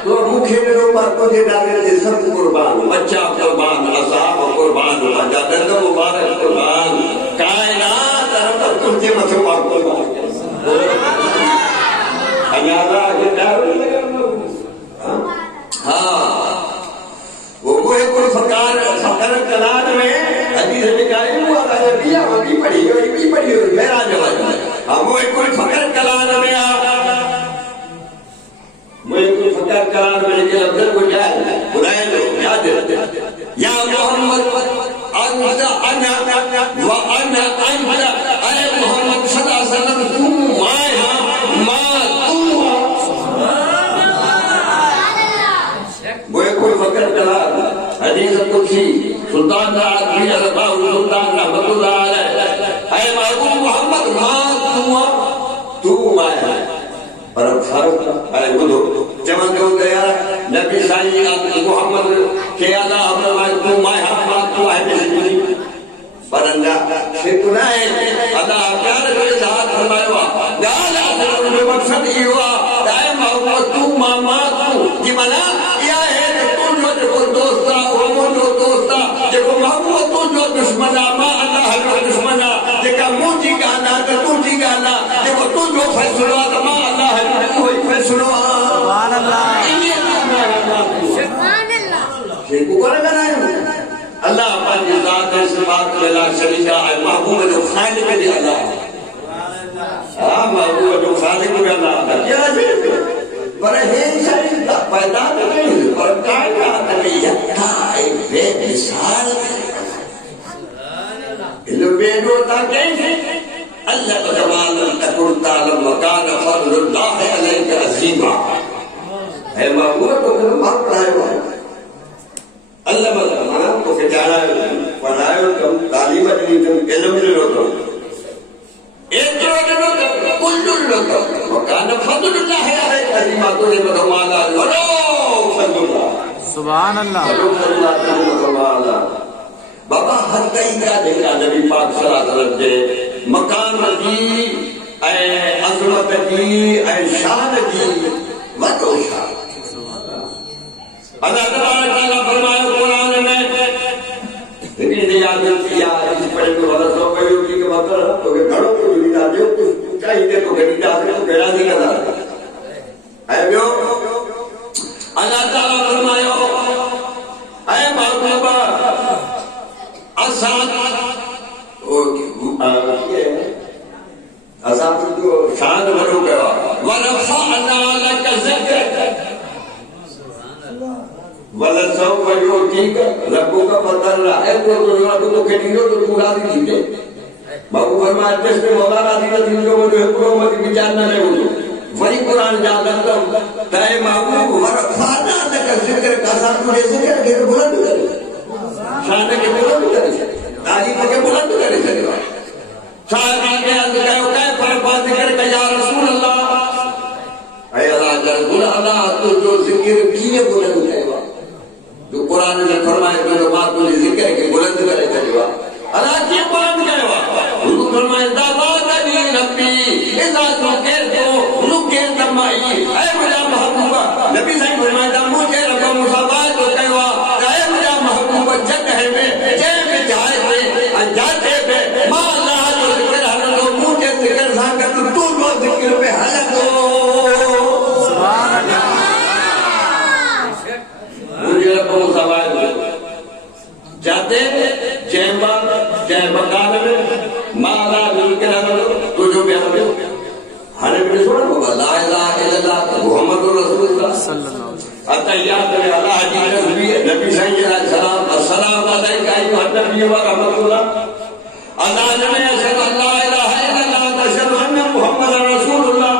تو مکھے میں روپا تجھے ڈالے دے سب قربان بچہ قربان عذاب قربان جادر مبارک قربان کائنات رب تجھے مسوا قربان انیارہ کے ڈالے ہاں وہ کوئی فقار کلان میں حدیث میں کہا ہوا تھا نبیہ وہ بھی پڑھی ہوئی میرا جواب ہم وہ کوئی فقر کلان میں مجھے کوئی فقر کلان میں لیکن افضل کو جائے خدای لو یاد رہتے یا محمد انت انا وانا انت اے محمد صلی اللہ علیہ وسلم تو ماں تو وہ کوئی فقر کلان حدیث قدسی سلطان عادی ارباء سلطان رحمت اللہ علیہ اے محبوب محمد ماں تو ماں پر فرق اے بدو جمن کو گیا نبی سائی محمد کے اللہ فرمائے تو ماں تو ہے پرندہ شکنا ہے اللہ پیار کو اظہار فرمایا گالا میں مقصد یہ ہوا اے محبوب تو ماں تو کی منا یہ ہے جو دوستا وہ جو دوستا جو محبوب تو جو دشمنا ماں اللہ جو دشمنا جکا مجھے گانا تو تجھے گانا جو تو جو فیصلہ ماں اللہ جو کوئی فیصلہ سبحان اللہ سبحان اللہ شیخ کو کرنا ہے اللہ پاک ذات صفات لا شریک ہے محبوب جو خالق ہے اللہ ہاں محبوب جو خالق ہے اللہ کیا ہے پر ہے شریک پیدا نہیں پر کائنات میں یکتا ایک بے مثال علم بے ہوتا کیسے اللہ کا جمال تکن تعلم وکان فضل اللہ علیہ عظیما ہے محبوب تو پھر مار پڑھائے ہوا اللہ بلکہ تو کہ جانا پڑھائے ہو تم تعلیم نہیں تم علم نہیں ہو تم ایک جو علم کل لوگ وکان فضل اللہ علیہ عظیما تو نے بدمالا ولو فضل اللہ سبحان اللہ بابا ہر کئی کا دیکھا نبی پاک صلی اللہ علیہ وسلم کے مقام جی اے عظمت جی اے شان جی وڈو شان اللہ تعالیٰ فرمایا قرآن میں لیکن یاد کیا اس پڑھے تو بڑا سو پڑھی ہوگی کہ مطلب تو کہ گھڑوں کو بھی نہ دے کچھ چاہیے تو گھڑی ڈال دے تو گھڑا نہیں کرنا ہے جو اللہ تعالیٰ فرمایا اے محبوبہ اسات جو شان بڑھو گیا ورفعنا لك ذکرک ولسوف یعطیک ربک فترضی اے تو کہتی ہو تو راضی تھی بابو فرمایا جس میں مولا راضی نہ تھی جو مجھے حکومت کی جاننا نہیں ہو وہی قرآن جان لگتا ہوں تے محبوب ورفعنا لك ذکرک اسات تجھے ذکر کے بلند کرے شان کے بلند کرے تعریف کے بلند کرے صاحب آگے کہو کہ فرق بات کر کہ یا رسول اللہ اے اللہ جل اللہ تو جو ذکر کیے بلند کہوا جو قرآن نے فرمائے تو بات تجھے ذکر کے بلند کرے چلیوا اللہ کی بلند کہوا حضور فرمائے دعوات علی ربی اذا ذکر دمائی اے مجھا محبوبہ نبی صحیح فرمائے دا مجھے رب مصابات کو کہوا اے مجھا محبوبہ جگہ میں جے میں جائے میں انجاتے میں ماں اللہ جو ذکر حلت ہو مجھے ذکر سانکر تو جو ذکر پہ حلت ہو سبحان اللہ مجھے رب مصابات جاتے جہبا جہبکان میں ماں اللہ جو ذکر حلت ہو تو جو بیان ہو ہمیں بھی سوڑا ہوگا لا الہ الا اللہ محمد رسول اللہ صلی اللہ علیہ وسلم اتحیات اللہ حدیث نبی صلی اللہ علیہ وسلم السلام علیکہ ایوہ النبی و رحمت اللہ اللہ نے اشہد ان لا الہ الا اللہ اشہد ان محمد رسول اللہ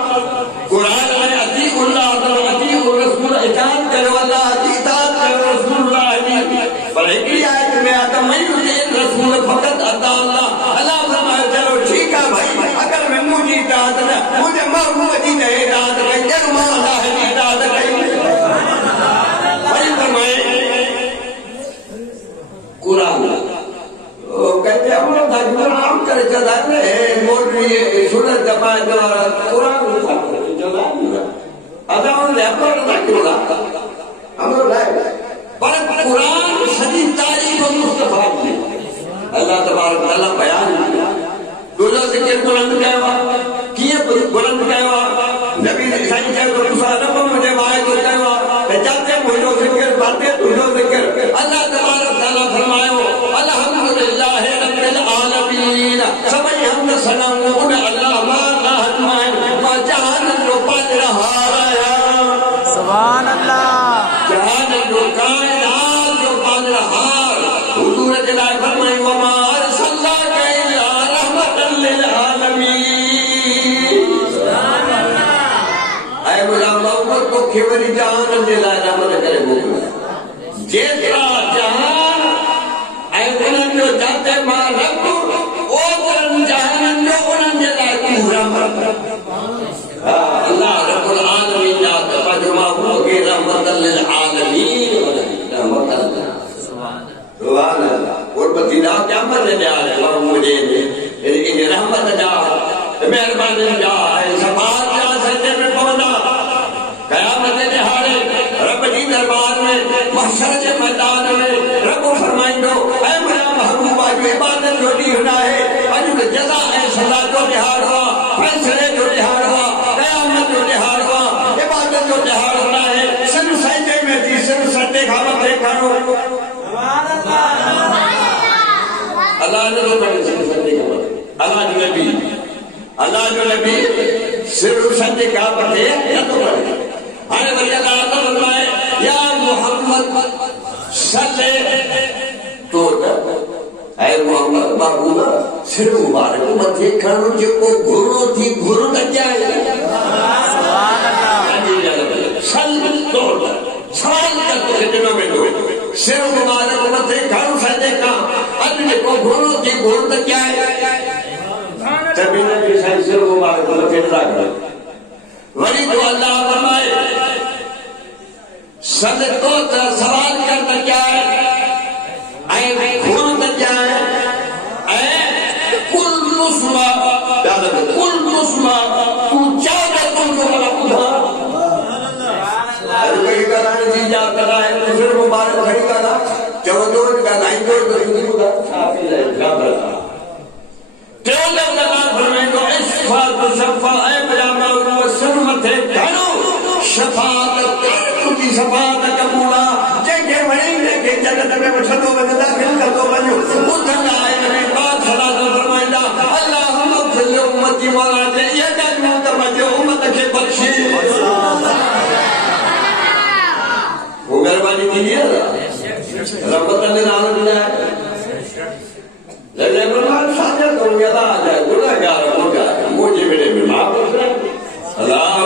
قرآن میں اطیع اللہ اطیع الرسول اطاعت کرو اللہ اطاعت کرو رسول اللہ پر ایک آیت میں آتا میں رسول فقط اطاع اللہ اللہ فرمائے چلو ٹھیک ہے بھائی اگر میں مجھے اطاعت نہ مجھے محبوب جی نے اطاعت کر کے ماں اللہ کی اطاعت کر بھائی فرمائے قرآن کہتے ہیں ہمارا تاکہ عام کرے چاہتا ہے مولوی سنت جماعت دوارا قرآن اداؤں نے اپنا تاکہ رہا ہمارا لائے پر قرآن صدی تاریخ و مصطفیٰ کی اللہ تبارک تعالیٰ بیان کیا دوجہ ذکر بلند کہوا کیے بلند کہوا نبی صحیح کہوا تو مسالہ مجھے مائے تو کہوا جاتے مجھو ذکر پاتے تجھو ذکر اللہ تبارک تعالیٰ فرمائے الحمدللہ رب العالمین سبھی حمد سلام ان اللہ مانا حتمائن ما جہان جو پاس رہا رہا سبحان اللہ جہان جو کائنات جو پاس رہا حضور جلائے فرمائے وما ارسلناک الا رحمتا للعالمین اے مجھا محمد کو کھوری جہان جلائے رحمت کرے بھوکنا جیسا جہان اے انہوں جو جاتے ماں رب او ترن جہان جو انہوں جلائے پورا مرد اللہ رب العالمین جاتا فجمع ہوگی رحمتا للعالمین رحمتا للعالمین سبحان اللہ اور بطیدہ کیا مرنے جا رہے ہیں مجھے انہیں رحمت جا مہربانی جا سفار جا سجدے میں پہنچا قیامت دہاڑے رب جی دربار میں محشر کے میدان میں رب فرمائیں دو اے میرا محبوبہ جو عبادت جو دی ہونا ہے اجر جزا ہے سزا جو دہاڑ ہوا فیصلے جو دہاڑ ہوا قیامت جو دہاڑ ہوا عبادت جو دہاڑ ہونا ہے صرف سجدے میں تھی صرف سجدے کھانا دیکھانو اللہ نے تو پڑھے صرف سجدے کا پڑھے اللہ جو نبی صرف سجدے کا پڑھے یا تو پڑھے آنے بھائی اللہ تو فرمائے یا محمد صلی تو اے محمد محبوبہ صرف مبارک مت یہ کھڑو جو کو گھرو تھی گھرو تک جائے سبحان اللہ صلی تو سوال تک تو دنوں میں دو صرف مبارک مت یہ کھڑو سجدے کا اجنے کو گھرو تھی گھرو تک جائے تبھی نبی صحیح صرف مبارک مت یہ کھڑو ولی تو اللہ فرمائے سب تو سوال کرتا کیا ہے اے کھولتا کیا ہے اے کل مسلمہ کل مسلمہ تو چاہتا تم کو بلا کھا اگر کوئی کرانے جی جا کرا ہے تو پھر مبارک کھڑی کرا چودور کا لائن دور تو ہندی ہوگا چھاپی لائن کیا برتا تیو لفظ اللہ فرمائیں کو اشفاق و شفا اے بجامہ و سلمت ہے گھنو شفاعت کی شفاعت قبولا جنگے وڑینے کے جنت میں بچھتو بجھتا داخل کر دو بنو اتنا آئے نبی پاک صلاة فرمائندہ اللہم اغفر امتی مولا جے یہ جنگوں تمجھے امت کے بخشی وہ مہربانی کی لیا رحمت اللہ عالم جائے لیکن فرمان ساتھے تو یاد آ جائے گناہ گار ہو جائے مجھے میرے میں معاف ہو جائے اللہ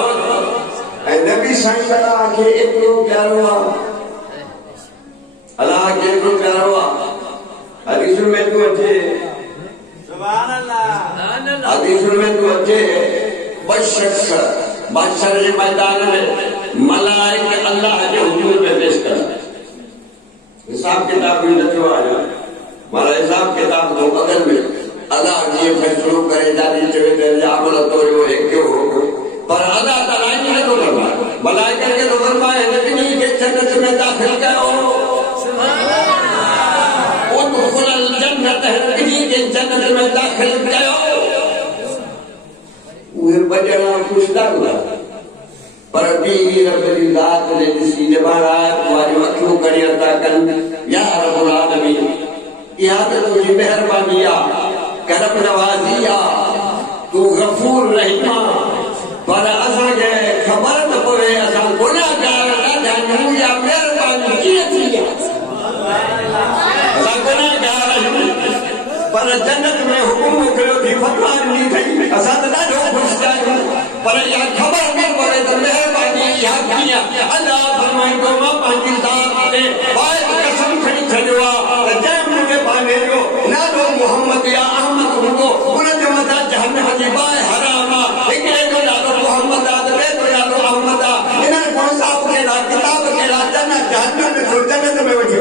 اے نبی صحیح اللہ کے اتنو پیار ہوا اللہ کے اتنو پیار ہوا حدیث میں تو اچھے سبحان اللہ حدیث میں تو اچھے بس شخص بادشاہ کے میدان میں ملائک اللہ کے حضور میں پیش کر حساب کتاب بھی نہ آیا مالا حساب کتاب کو بغل میں اللہ جی فیصلو کرے جاتی چوے تے عمل تو جو ہے کیوں ہو پر اللہ تعالیٰ نے تو فرمایا ملائکہ کے تو فرمایا نبی کے جنت میں داخل کرو ادخل الجنت نبی کے جنت میں داخل کرو وہ بجنا خوش ڈالا پر بھی رب ذات نے جسی نے مارا تمہاری اکھوں کری عطا کر یا رب العالمین یا تجھے مہربانی کرم نوازی تو غفور رحیمہ پر اساں کے خبر نہ پوے اساں گناہگار نہ جانوں یا مہربانی کیے تھی اساں گناہگار پر جنت میں حکم کرو تھی فتوی نہیں تھی اساں نہ جو خوش جاؤ پر یا خبر نہ پوے تو مہربانی یا کیا اللہ فرمائے تو ماں پانچ ذات نے باید قسم کھڑی چھڑوا جے مجھے بانے جو نہ دو محمد یا احمد ہوں کو انہیں جو متا جہنم جی بائے حرام ایک ایک محمد آدھے تو یا تو احمد انہیں کون صاحب کے لا کتاب کے لا جنت جہنم میں چھوڑ جنت میں وجہ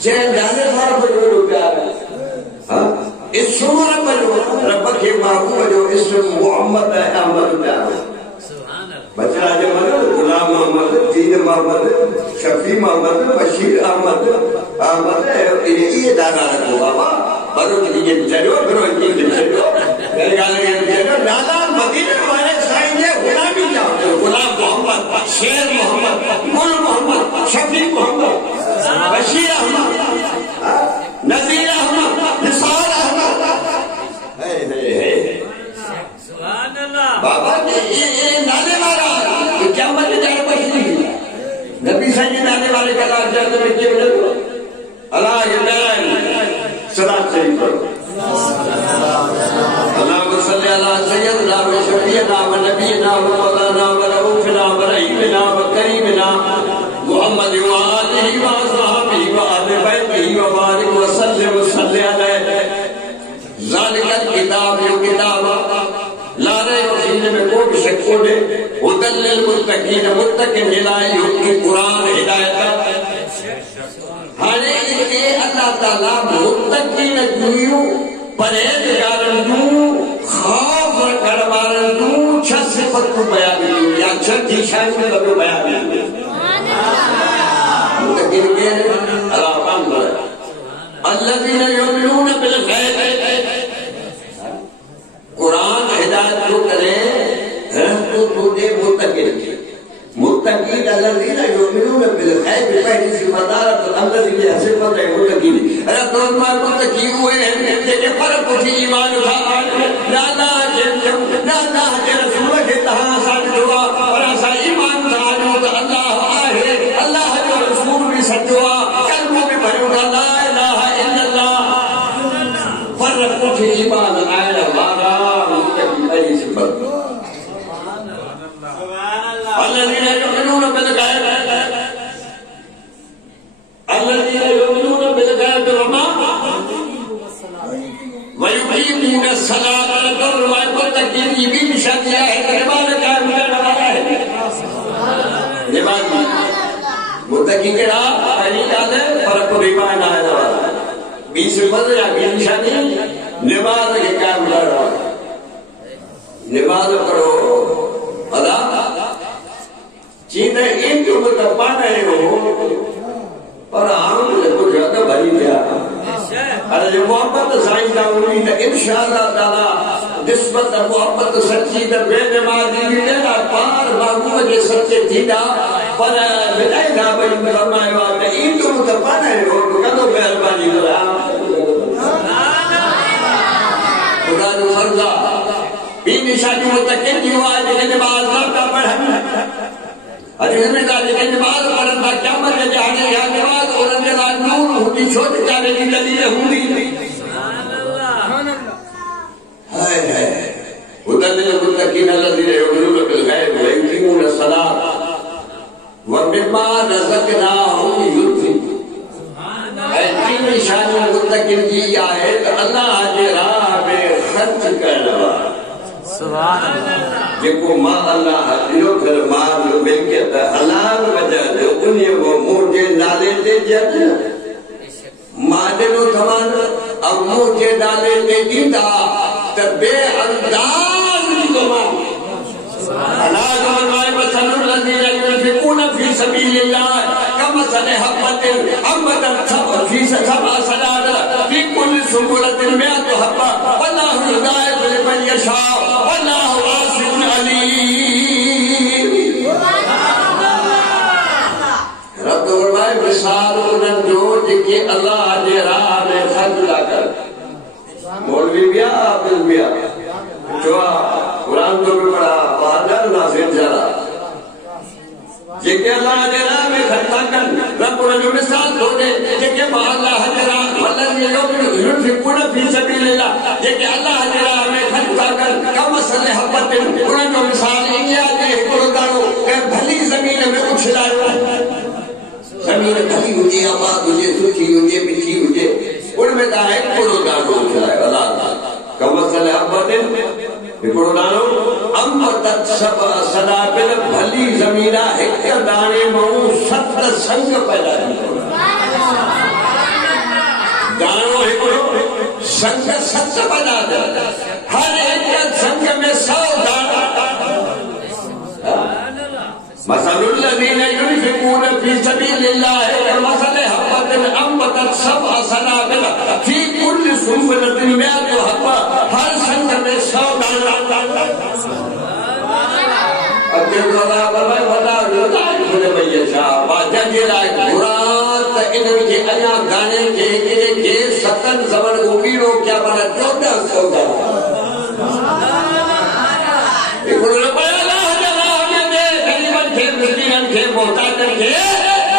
جہن جانے صاحب جو رو پیارا اس سمر پر رب کے محبوب جو اسم محمد احمد پیارا بچہ آج محمد غلام محمد دین محمد شفیع محمد بشیر احمد احمد یہ دانا رکھو بابا برو کلیے بچارو برو کلیے بچارو میرے گانے کے بچارو نالا مدینہ والے سائن یہ غلامی جاؤ غلام محمد شیر محمد گل محمد شفیع محمد بشیر احمد نذیر احمد نثار احمد بابا یہ نانے مارا کیا مجھے جانے پر نہیں نبی سنگی نانے والے کا لار جانے میں کیا مجھے دو اللہ کے بیان سلام شریف کرو اللہم صلی اللہ سیدنا و شفیعنا و نبینا و مولانا و رؤوفنا و رحیمنا و کریمنا محمد و آلہ و اصحابہ و آل بیتہ و بارک و سلم و صلی علیہ ذالک الکتاب جو کتاب لا رہے وسیلے میں کوئی شک کوڑے ہدل للمتقین متقین ہدایت ان کی قرآن ہدایت ہانے اس کے اللہ تعالیٰ متقین جویوں پرہیزگارن جو خوف رکھڑوارن جو چھا صفت کو بیان دیو یا چھا دیشان میں لگو بیان دیو متقین کے اللہ پان بڑھا الذین یؤمنون بالغیب قرآن ہدایت جو کرے تو تجھے متقین الذین یؤمنون بالغیب پہلی سی مدارت الذین صفت ہے متقین ارے تو متقین ہوئے ہیں کہ فرق کچھ ایمان تھا لالا کے رسول کے تہاں ساتھ دعا اور ایسا ایمان تھا جو اللہ آئے اللہ جو رسول بھی سجوا کلموں میں بھروں گا لا الہ الا اللہ فرق کچھ ایمان آئے ہمارا پہلی صفت الذين يؤمنون بالغيب الذين يؤمنون بالغيب ويقيمون الصلاة والمتقين بھی نشان دیا ہے نماز قائم کرنے والا ہے نماز متقی کے راہ پہلی یاد ہے فرق کو ایمان آنے والا 20 صفت یا 20 نشانی نماز کے قائم کرنے والا نماز پڑھو ادا چیزیں ایک جو مطلب رہے ہو اور ہم نے کچھ زیادہ بھری دیا ارے جو محبت سائنس کا امید ہے انشاءاللہ تعالیٰ نسبت محبت سچی در بے نمازی بھی دینا پار محبوب کے سچے تھینا پر بدائی تھا بھائی فرمائے بات ہے ایک جو مطلب رہے ہو تو کدو مہربانی کرا خدا جو فرضہ بھی نشانی متقین کی ہوا ہے کہ نماز کا پڑھنا حدیث میں کہا کہ نماز پڑھنا کیا مطلب جانے یا نماز اور انجلال نور ہوتی چھوٹ جانے کی دلیل ہوندی ہائے ہائے ہدل للمتقین الذین یؤمنون بالغیب ویقیمون الصلاۃ ومما رزقناہم ينفقون ایسی نشانی متقین کی آیت اللہ کے راہ میں خرچ کرنا سبحان اللہ جيڪو ما الله ڏيو گھر مال ملڪيت حلال وجہ جو انهي وہ مجھے نالے تے جج ما ڏنو ٿمان اب مجھے نالے تے ڏيندا ته بے انداز ڪمان حلال فرمائے مثل الذين ينفقون في سبيل الله كمثل حبة أنبتت في سبع سنابل في كل سنبلة 100 حبة والله يضاعف لمن يشاء والله واسع عليم. رب فرمائے مثال انہن جو جکے اللہ جے راہ میں خرچ لا کر مولوی بیا حافظ بیا جو قرآن تو بھی پڑھا بہادر ناصر جارا جکے اللہ جے راہ میں خرچ کر رب انہن جو مثال دو دے جکے با اللہ جے راہ والذین ينفقون في سبيل الله جکے اللہ جے راہ میں خرچ کر کمثل حبۃ انہن جو مثال یہ ہے کہ قرآن کہ بھلی زمین میں اچھلایا زمین بھلی ہوجے آباد ہوجے سوچی ہوجے مٹھی ہوجے ان میں دا ایک کڑو دانو اچھلایا اللہ کمثل حبۃ ہکڑو دانو انبتت سبع سنابل بھلی زمینہ ایک دانے موں 7 سنگ پیدا کی دانو ہکڑو سنگ 7 پیدا دے ہر ایک سنگ میں 100 دانا مثل الذين ينفقون في سبيل الله كمثل حبة أنبتت 7 سنابل في كل سنبلة 100 حبة ہر سنگ میں 100 دانا اجر اللہ فرمائے ولا يضاعف لمن يشاء واجب لائق مراد ان کے ایا گانے کے 70 زمن گوبیرو کیا بنا 1400 دانا کے محتاج کے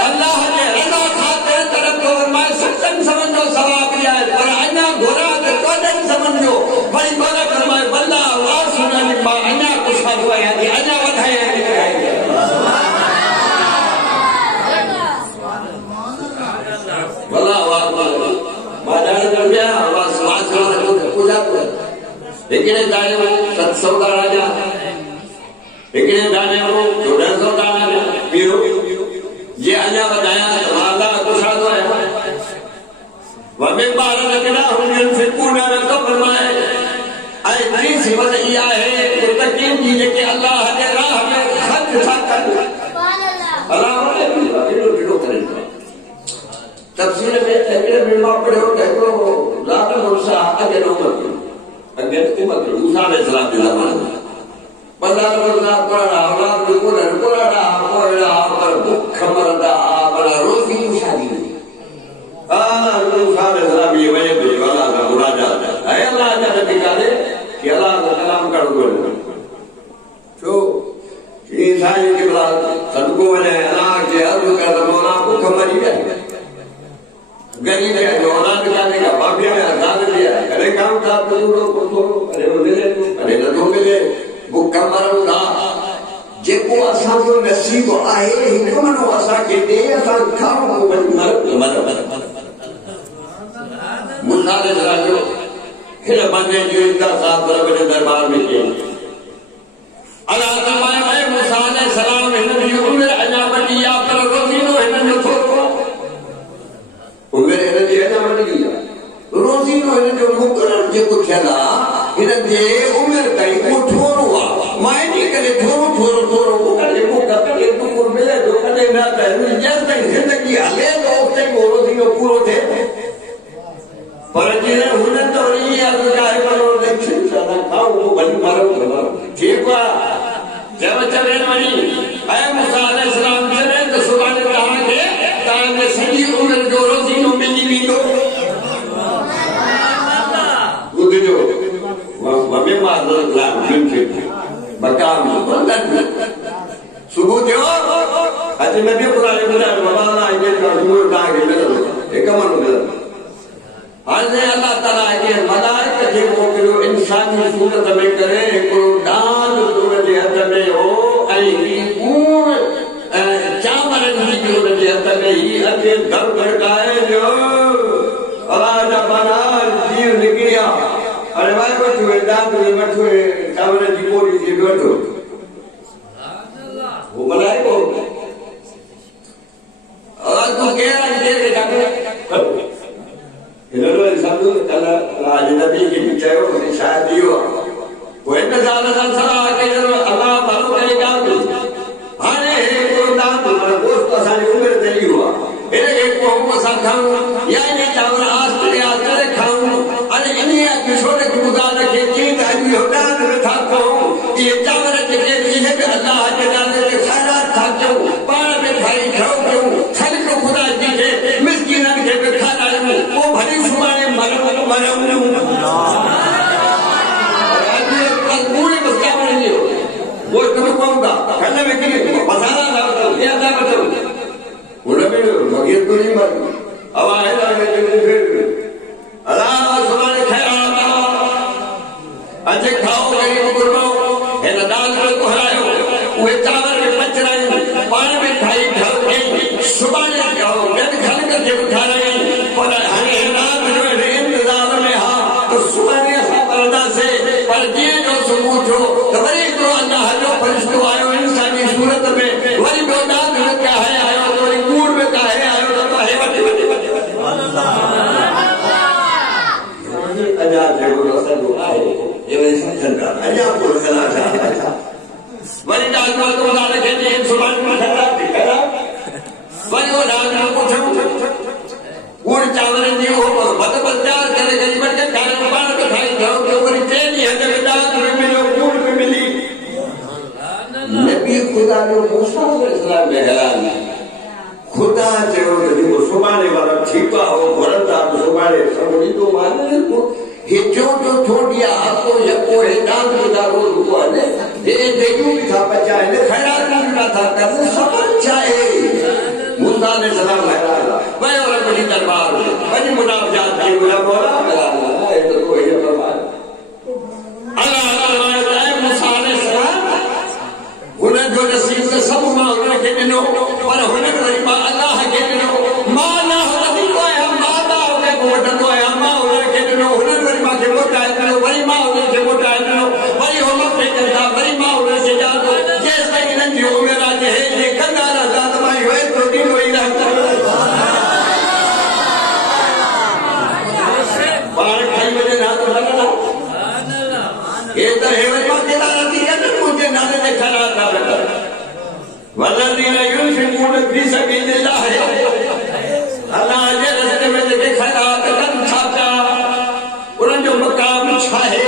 اللہ نے رضا خاطر طرف کو فرمائے 70 سمجھو ثواب دیا ہے اور اینا گھوڑا کے 14 سمجھو بڑی بڑا فرمائے واللہ واسع علیم اینا کچھ ہوا ہے کہ اینا ودھائے ہیں واللہ واسع مادان کر گیا واسع پوجا کو لیکن دانے میں 700 کا راجا لیکن دانے میں 1400 کا پیرو یہ آجا بتایا تمہارا کشا دو ہے وَمِن بَعْدَ لَكِنَاهُمْ يُنْفِقُونَ رَبَّ فرمائے اے بڑی صفت یہ ہے متقین کی کہ اللہ کے راہ میں خرچ تھا کر اللہ نے ڈیڑو کریں تفسیر میں ایکڑے میں ماں پڑھے ہو کہ وہ ذات موسی اگے عمر موسی علیہ السلام کے زمانے میں بازار بازار پڑا اولاد کو پڑا پر بھوک مردا پر روزی کی شادی نہیں موسی السلام یہ وجہ ہے اللہ کا مناجات ہے اللہ کا نبی کہے کہ اللہ کا کلام کر دو تو انسان کے بعد صدقوں میں اللہ کے عرض کا مولا بھوک مری گیا غریب ہے اولاد کہنے کا باپ نے آزاد دیا ارے کام تھا تو ارے ملے ارے نہ ملے بھوک مرن دا جيڪو اسان جو نصيب آهي هڪ منو اسان کي ڏي اسان کاؤ مر مصالح راجو هن بندے جو انتخاب رب کے دربار میں کیا اللہ تعالی اے موسی علیہ السلام ہن جو عمر عجابت یا پر روزی نو ہن جو تھو عمر ہن جي عجابت یا روزی نو ہن جو مقرر جو کھلا ہن جي عمر تائیں کو تھورو میں نہیں کرے تھورو کو کرے کو کرے تو کو ملے جو کرے نہ ہے جس تک زندگی ہلے تو اس تک وہ روزی نو پورو تھے پر جے ہن تو یہ ہے کہ کرو دیکھن سدا کھاؤ وہ بن مارو ٹھیک ہے جب چلے منی اے موسی علیہ السلام چلے تو سبحان اللہ کے تاں میں سجی عمر جو روزی نو ملی ویندو وہ جو وہ میں مار لا مقام بندن صبح جو اج نبی خدا نے بولا بابا اللہ کے حضور دا کے مل ایک من مل آج اللہ تعالی کے ملائکہ کے کو انسانی صورت میں کرے کو دان صورت ہاتھ میں ہو ای پور چامر کی صورت ہاتھ میں ہی اگے در بھڑکائے جو اللہ کا بنا تیر نکلیا ارے دوائی بٹھو ہے دانت میں بٹھو ہے چاول جی پوری جی بٹھو وہ بلائے کو اور تو کہہ رہا ہے کہ ڈاکٹر انہوں نے سب اللہ نبی کی بچے ہو شاید یہ ہوا وہ انتظار صلاح کے اللہ بھرو کرے گا ہانے کو دانت میں گوشت آسانی عمر دلی ہوا ایک کو ہم کو ساتھ کھاؤں یا انہیں چاول آستے کھاؤں انہیں انہیں چھوٹے کی مدار رکھے چیز آئی ہو دانت میں تھا کھاؤں یہ چاول رکھے یہ ہے کہ اللہ کے دانت کے خیرات تھا کیوں پانا میں بھائی کھاؤ کیوں خل کو خدا دیجھے مسکینان کے پہ کھانا ہوں وہ بھری سمانے مرم پورے مسکیاں نہیں ہو وہ تمہیں کون گا کھلنے میں کلی بسانا تھا یہ تھا بچوں انہیں بھی مغیر تو نہیں مر اب آئے جانے کے لیے پھر اللہ سمانے خیرات اچھے کھاؤ غریب قرباؤ ہے ندال کو ہرائیو وہ چاور میں پچ رہے پانی میں کھائی گھر گئی سمانے کھاؤ جب کھل کر کے اٹھا رہے پر ہمیں رات جو ہے انتظار میں ہاں تو سمانے پردہ سے پر جیے جو ثبوت ہو تو وری تو اللہ جو فرشتو آئے انسانی صورت میں وری جو داد میں کیا ہے آئے تو وری کوڑ میں کیا ہے آئے تو ہے بٹی اجاد جو رسل آئے یہ وری سمجھن کا اجاد کو رسلا چاہتا تھا وری داد کو خدا رکھے جی سبحان میں ٹھنڈا دکھا وری وہ داد کو پوچھو کوڑ چاول نہیں ہو بد بچار کرے گئی بٹ کے کھانے پان کو کھائی جاؤ کہ وہ تیلی ہے جب داد میں ملو کوڑ میں ملی نبی خدا نے موسیٰ علیہ السلام میں حیران خدا چاہو کہ وہ سبانے والا ٹھیکا ہو بھرتا تو سبانے سمجھی تو مانے کو یہ جو تھوڑیا آپ کو یکو ہے دان خدا رو رکو ہے یہ دیکھوں بھی تھا بچائے نے خیرات نہیں تھا کرنے سمجھ چاہے موسیٰ علیہ السلام حیران میں اور بڑی دربار میں بڑی منافجات کی بولا بولا اللہ ہے تو کوئی یہ فرمائے اللہ ہے موسیٰ علیہ السلام انہیں جو نصیب سے سب ماں کے دنوں پر انہیں غریبہ اللہ کے دنوں ماں نہ ہونا بھی کوئی ہم ماں ہو کے موٹا تو ہے ماں ہونے کے دنوں انہیں غریبہ کے موٹا ہے دنوں بڑی ماں ہونے کے موٹا ہے دنوں بڑی ہم اپنے کرتا بڑی ماں ہونے سے جا دو جیسا ہی ننجی ہو میرا جہے یہ کندہ رہتا تمہاری ہوئے تو دن ہوئی رہتا بارک بھائی مجھے نہ تو لگنا یہ تو ہے غریبہ کے دارہ دی ہے مجھے نہ دیکھا رہا تھا والذین ينفقون فی سبیل اللہ اللہ کے راستے میں لے کے خیرات کرن چھاتا انہیں جو مقام چھائے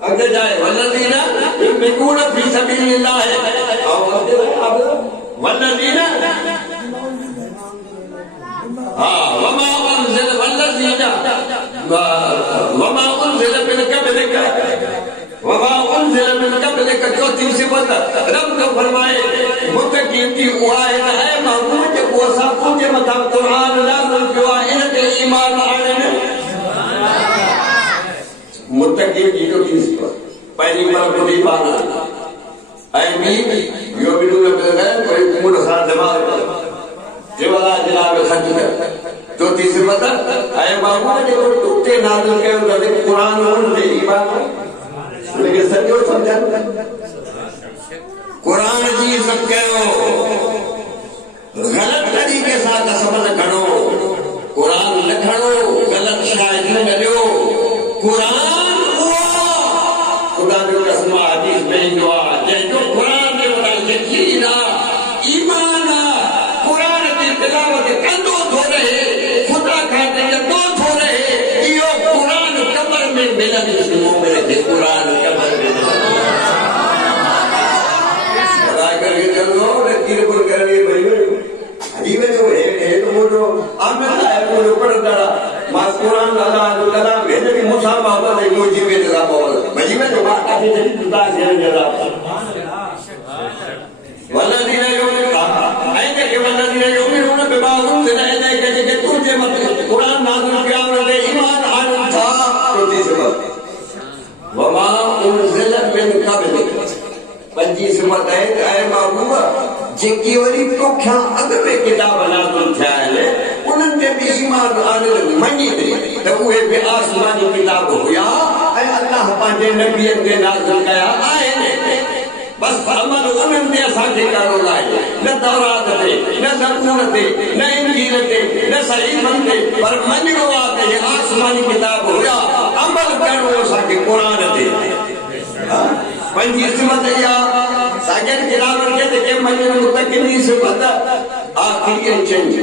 اگر جائے والذین ينفقون فی سبیل اللہ والذین وما انزل والذین وما انزل من قبلک وما انزل من قبلک چوتھی صفت رب کا فرمائے متقین کی ہوا ہے اے محبوب کے کوسا پوچھے مطا قرآن نازل کیا ان کے ایمان آنے متقین کی چوتھی صفت پہلی بار بدی بانا اے میم یومنون بالغیب و یقیمون الصلاۃ دماغ جوالا جناب خط چوتھی صفت اے محبوب کے ٹوٹے نازل کیا قرآن ان کے ایمان لیکن سچو سمجھا قرآن جی سب کہو غلط طریقے ساتھ سمجھ کھڑو قرآن لکھڑو غلط شاہدی نہ لو قرآن ہوا خدا جو قسم حدیث میں دعا جو قرآن کے بڑا یقین ایمان قرآن کی تلاوت کندو دھو رہے خدا کہتے ہیں دو دھو رہے یہ قرآن قبر میں ملن اسموں میں رکھے قرآن قبر میں خدا کر کے چلو لکیر پر کرنے بھائی عجیب ہے جو ہے تو وہ جو آمد آئے وہ جو پڑھ دارا ماس قرآن اللہ کلام ہے جو موسیٰ بابا نے موجی میں جزا بابا عجیب ہے جو بات کافی جلی جدا سے جزا والذین یؤمنون ایسے کہ والذین یؤمنون بما انزل الیک کہ تجھے قرآن نازل کیا اور ایمان آن تھا چوتھی صفت وما انزل من قبلک پنجی صفت ہے اے محبوب جن کی وری تو کیا اگر میں کتاب نازل تھیا ہے انہن کے بھی ایمان آنے منی دے تو وہ بھی آسمانی کتاب ہویا اے اللہ پانچے نبیوں کے نازل کیا آئے نے بس عمل انہن دے اساں کے کارو لائے نہ تورات تے نہ زبور تے نہ انجیل تے نہ صحیفن تے پر منو آتے یہ آسمانی کتاب ہویا عمل کرو اساں کے قرآن تے پنجی صفت یا ساگر کرام کہتے کہ منو متقنی صفت آخری انچنج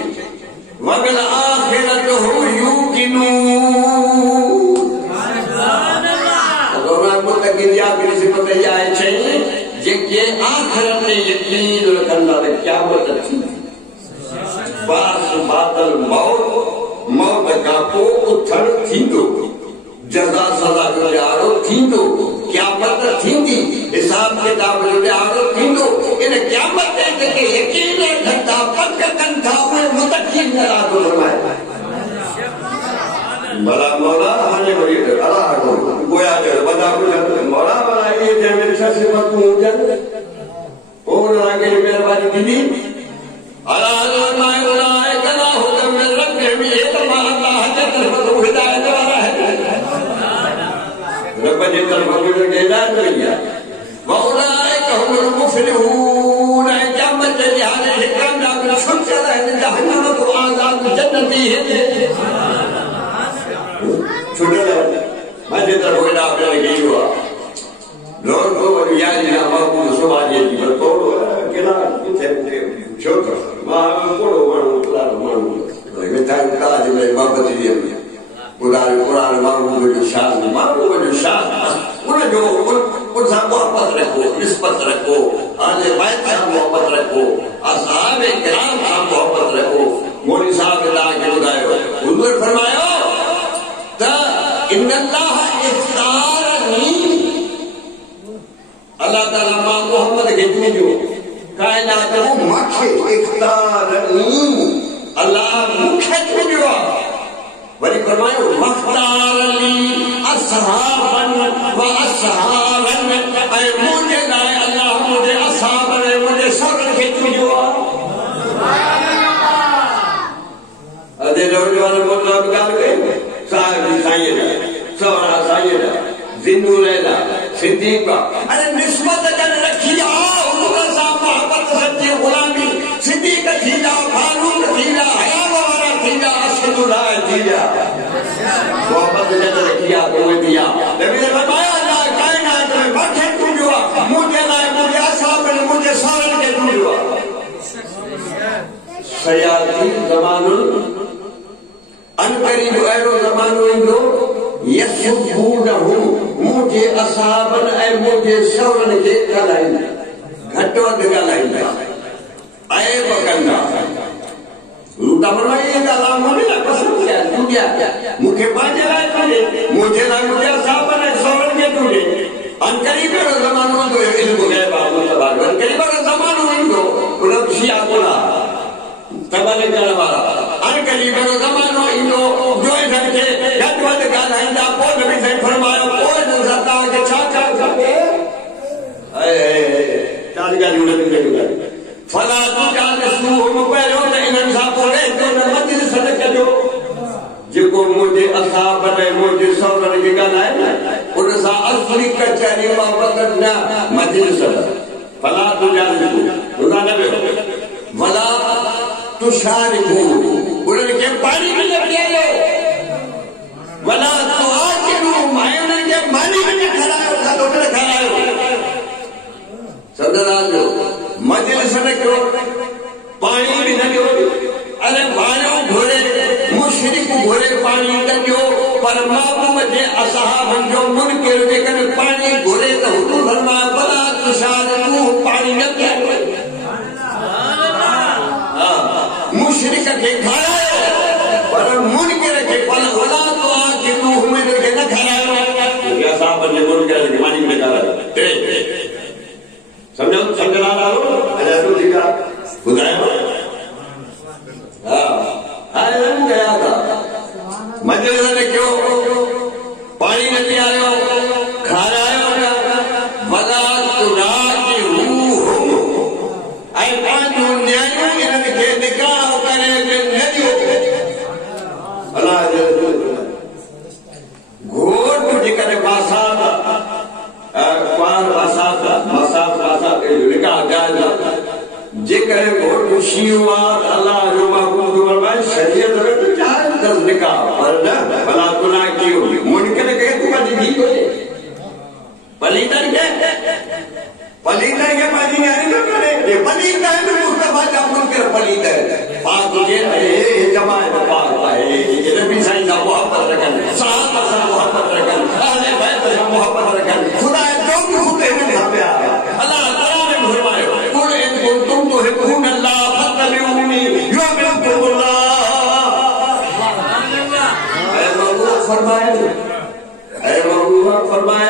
وَقَلْ آخِرَتُ هُ يُوْقِنُونَ دونوں متقین یا آخری صفت یا انچنج جن کے آخرت یقین رکھنا ہے قیامت تھی باس بادل موت کا کو اتھڑ تھیندو جزا سزا جو آرو تھیندو قیامت تھیندی حساب کتاب جو آرو تھیندو ان قیامت ہے کہ یقین رکھتا پک کنٹھا ہوئے متقین نراد فرمائے بلا مولا ہمیں بڑی اللہ کو گویا جو بدا کچھ مولا بلا یہ جب میرے صفت کو ہو جائے اور آگے مہربانی دی اللہ فرمائے اولئک لا ھدی من ربہم یہ تمام اللہ کی طرف سے ہدایت والا ہے رب کی طرف سے ہدایت ملی ہے واولئک هم المفلحون قیامت کے لحاظ سے کامیاب چھٹ جاتا ہے جہنم کو آزاد جنتی ہے چھوٹے لگے میں جتر ہوئے آپ نے لگی ہوا لوگ کو وریانی نامہ کو سبھاجی جی پر کوڑو کنا کتے چھوٹا ماں کوڑو بڑھو قرآن مانو میں تھا کہا جو میں محبت لیا قرآن مانو جو شان مانو جو شان انہیں جو ان سے محبت رکھو نسبت رکھو آنے بیت سے محبت رکھو اصحاب کرام سے محبت رکھو مولی صاحب اللہ کے بدائے ہو حضور فرمایا ان اللہ اختارنی اللہ تعالیٰ ماں محمد گھتنی جو کائنات وہ مکھے اختارنی اللہ مکھے جو ولی فرمائے مختارنی اصحابن و اصحابن اے مجھے لائے اللہ مجھے اصحابن اے مجھے سرن گھتنی جو ادھے نوجوان مطلب گال گئے صاحب سائیدہ سوارا سائیدہ زندو لیدہ صدیقہ ارے نسبت جن رکھی جا حضور صاحب محبت سچے غلامی صدیقہ تھی جا فاروق تھی جا حیام وارا تھی جا اشہد اللہ تھی جا محبت جن رکھی جا تمہیں دیا نبی نے فرمایا اللہ کائنات میں بٹھے تو جو مجھے لائے مجھے اصحاب نے مجھے سارن کے تو جو سیاتی زمان ان قریب ایرو زمانو اندو یسبونہم مجھے اصحابن اے مجھے سورن کے کلائن گھٹو دگلائن اے بکندہ روتا فرمائی یہ اللہ مجھے لائے پسند کیا دنیا مجھے باجے لائے تجھے مجھے لائے مجھے اصحابن اے سورن کے تجھے ان قریب ایرو زمانو اندو علم غیب آمد تبارو ان قریب ایرو زمانو اندو انہوں شیعہ کنا تبالے کروالا ان قریب ایرو زمانو اندو جو ادھر کے گھٹوت گانا ہندہ پول بھی سے فرمایا پول نظرتا کہ چھاکا کرتے چاند گا جوڑے دن گا فلا تو چاند سوہم پہلے ہوتا انہاں صاحب ہو رہے تو انہاں مجھے صدق جو جکو مجھے اصحاب بنے مجھے سورن کے گانا ہے انہاں صاحب اصلی کچھاری محبت نہ مجھے صدق فلا تو چاند سوہم انہاں نبی ولا تشارکو انہوں کے پانی بھی لگ گیا ولا تواجرو مائنن کے مانی بھی نہیں کھلائے تھا تو انہوں نے کھلائے سمجھا جو مجلس نے کیوں پانی بھی نہ جو ارے بھائیوں گھوڑے مشرک گھوڑے پانی نہ جو پر معلوم ہے اصحاب جو منکر لیکن پانی گھوڑے تو حضور فرمایا ولا تشارکو پانی نہ کیا مشرک کے کھایا ہے پر منکر کے پل ولا تو آج روح میں دل کے نہ کھایا ہے یا صاحب نے منکر کے مانی میں کھایا ہے سمجھنا رہا ہو حضرت جی کا بتایا ہم گیا تھا مجلس نے کیوں پانی نہ پیا رہے ہو کھا رہے ہو ولا ترا کی روح اے پانچ نیائیوں کے نکاح کرے فرمائے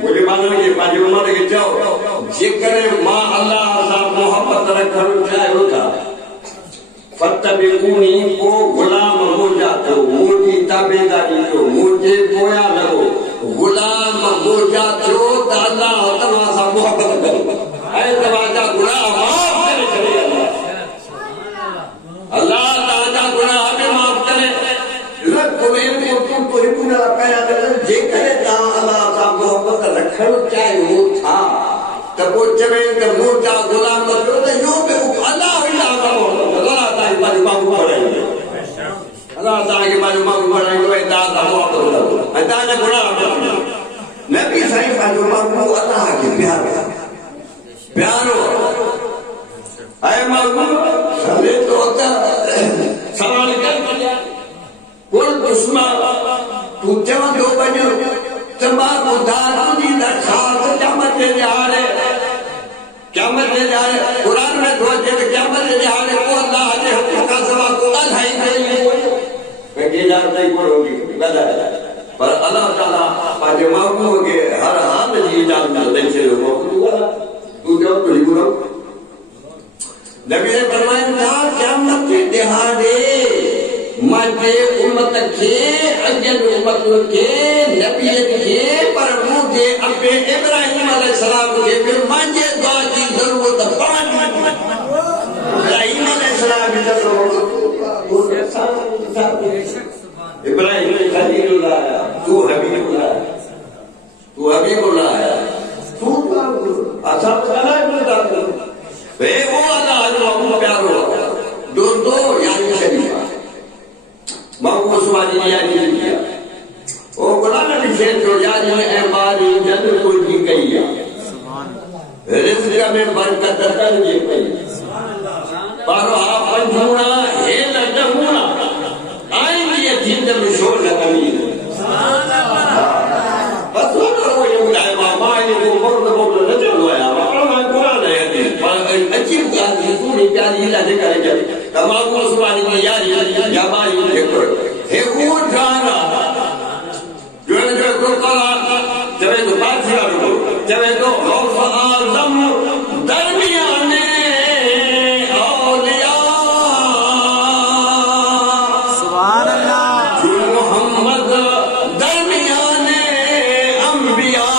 مجھے مانو کہ پانچ امت کے جاؤ جکر ماں اللہ صاحب محبت رکھن چاہیے تھا فتبعونی کو غلام ہو جاتے ہو مجھے تابعداری کو مجھے پویا لگو غلام ہو جاتے ہو تو اللہ تعالیٰ صاحب محبت کرو اے تواجہ گناہ معاف کرے چلے اللہ تعالیٰ گناہ بھی معاف کرے تمہیں کو تم کو ہی پورا پہلا کرے جے کرے تا اللہ صاحب محبت رکھن چاہے وہ تھا تب وہ چویں تب موجہ غلام کرو تو یوں پہ اللہ اللہ تعالیٰ باجو مانگو پڑھائیں گے اللہ تعالیٰ کی باجو مانگو پڑھائیں گے اطاعت محبت کرو اطاعت گناہ کرو نبی صحیح باجو مانگو اللہ کی پیار ہو اے مانگو سمجھے تو ہوتا سوال کر کل دشمہ تو جوان دو بنیو تمام ادھار تجھی درخواست قیامت لے جہارے قیامت لے جہارے قرآن میں دھوچے کہ قیامت لے جہارے کو اللہ نے حقوق کا سوا کو الہائی دے میں کہ جانتا ہی کوئی ہوگی بدا ہے پر اللہ تعالیٰ پاچے مانگو کہ ہر حال جی جانتا دن سے لوگوں تو جو تو ہی بولو نبی نے فرمایا تھا قیامت کے دہاڑے مجھے امت کے اجل امت کے نبیت کے پر مجھے ابے ابراہیم علیہ السلام کے پھر مجھے دعا کی ضرورت ابراہیم علیہ السلام کی ضرورت ابراہیم خلیل اللہ آیا تو حبیب اللہ آیا تو حبیب اللہ آیا تو اصحاب خلائے بلدہ بے وہ اللہ جو پیار ہوا دوستو یعنی شریفہ مانگو سوالی یعنی کیا وہ قرآن بھی شیر جو یعنی احباری جن کو جی کہیا رزق میں برکت کر جی کہیا پارو آپ پنجھونا ہے لٹھونا آئیں گی جند میں شور لگمی بس وہ کرو یہ بلائے ماما آئیں کو مرد بولو نہ چلو آیا قرآن ہے عجیب جانتی سونی پیاری اللہ نے کرے جائے تمام مسلمانی میں یاری یا باری دیکھو ہے وہ جانا جو ہے جو کو کلا جبے تو بات ہی آرہو جبے تو غوث آزم درمیان اولیاء سبحان اللہ جو محمد درمیان انبیاء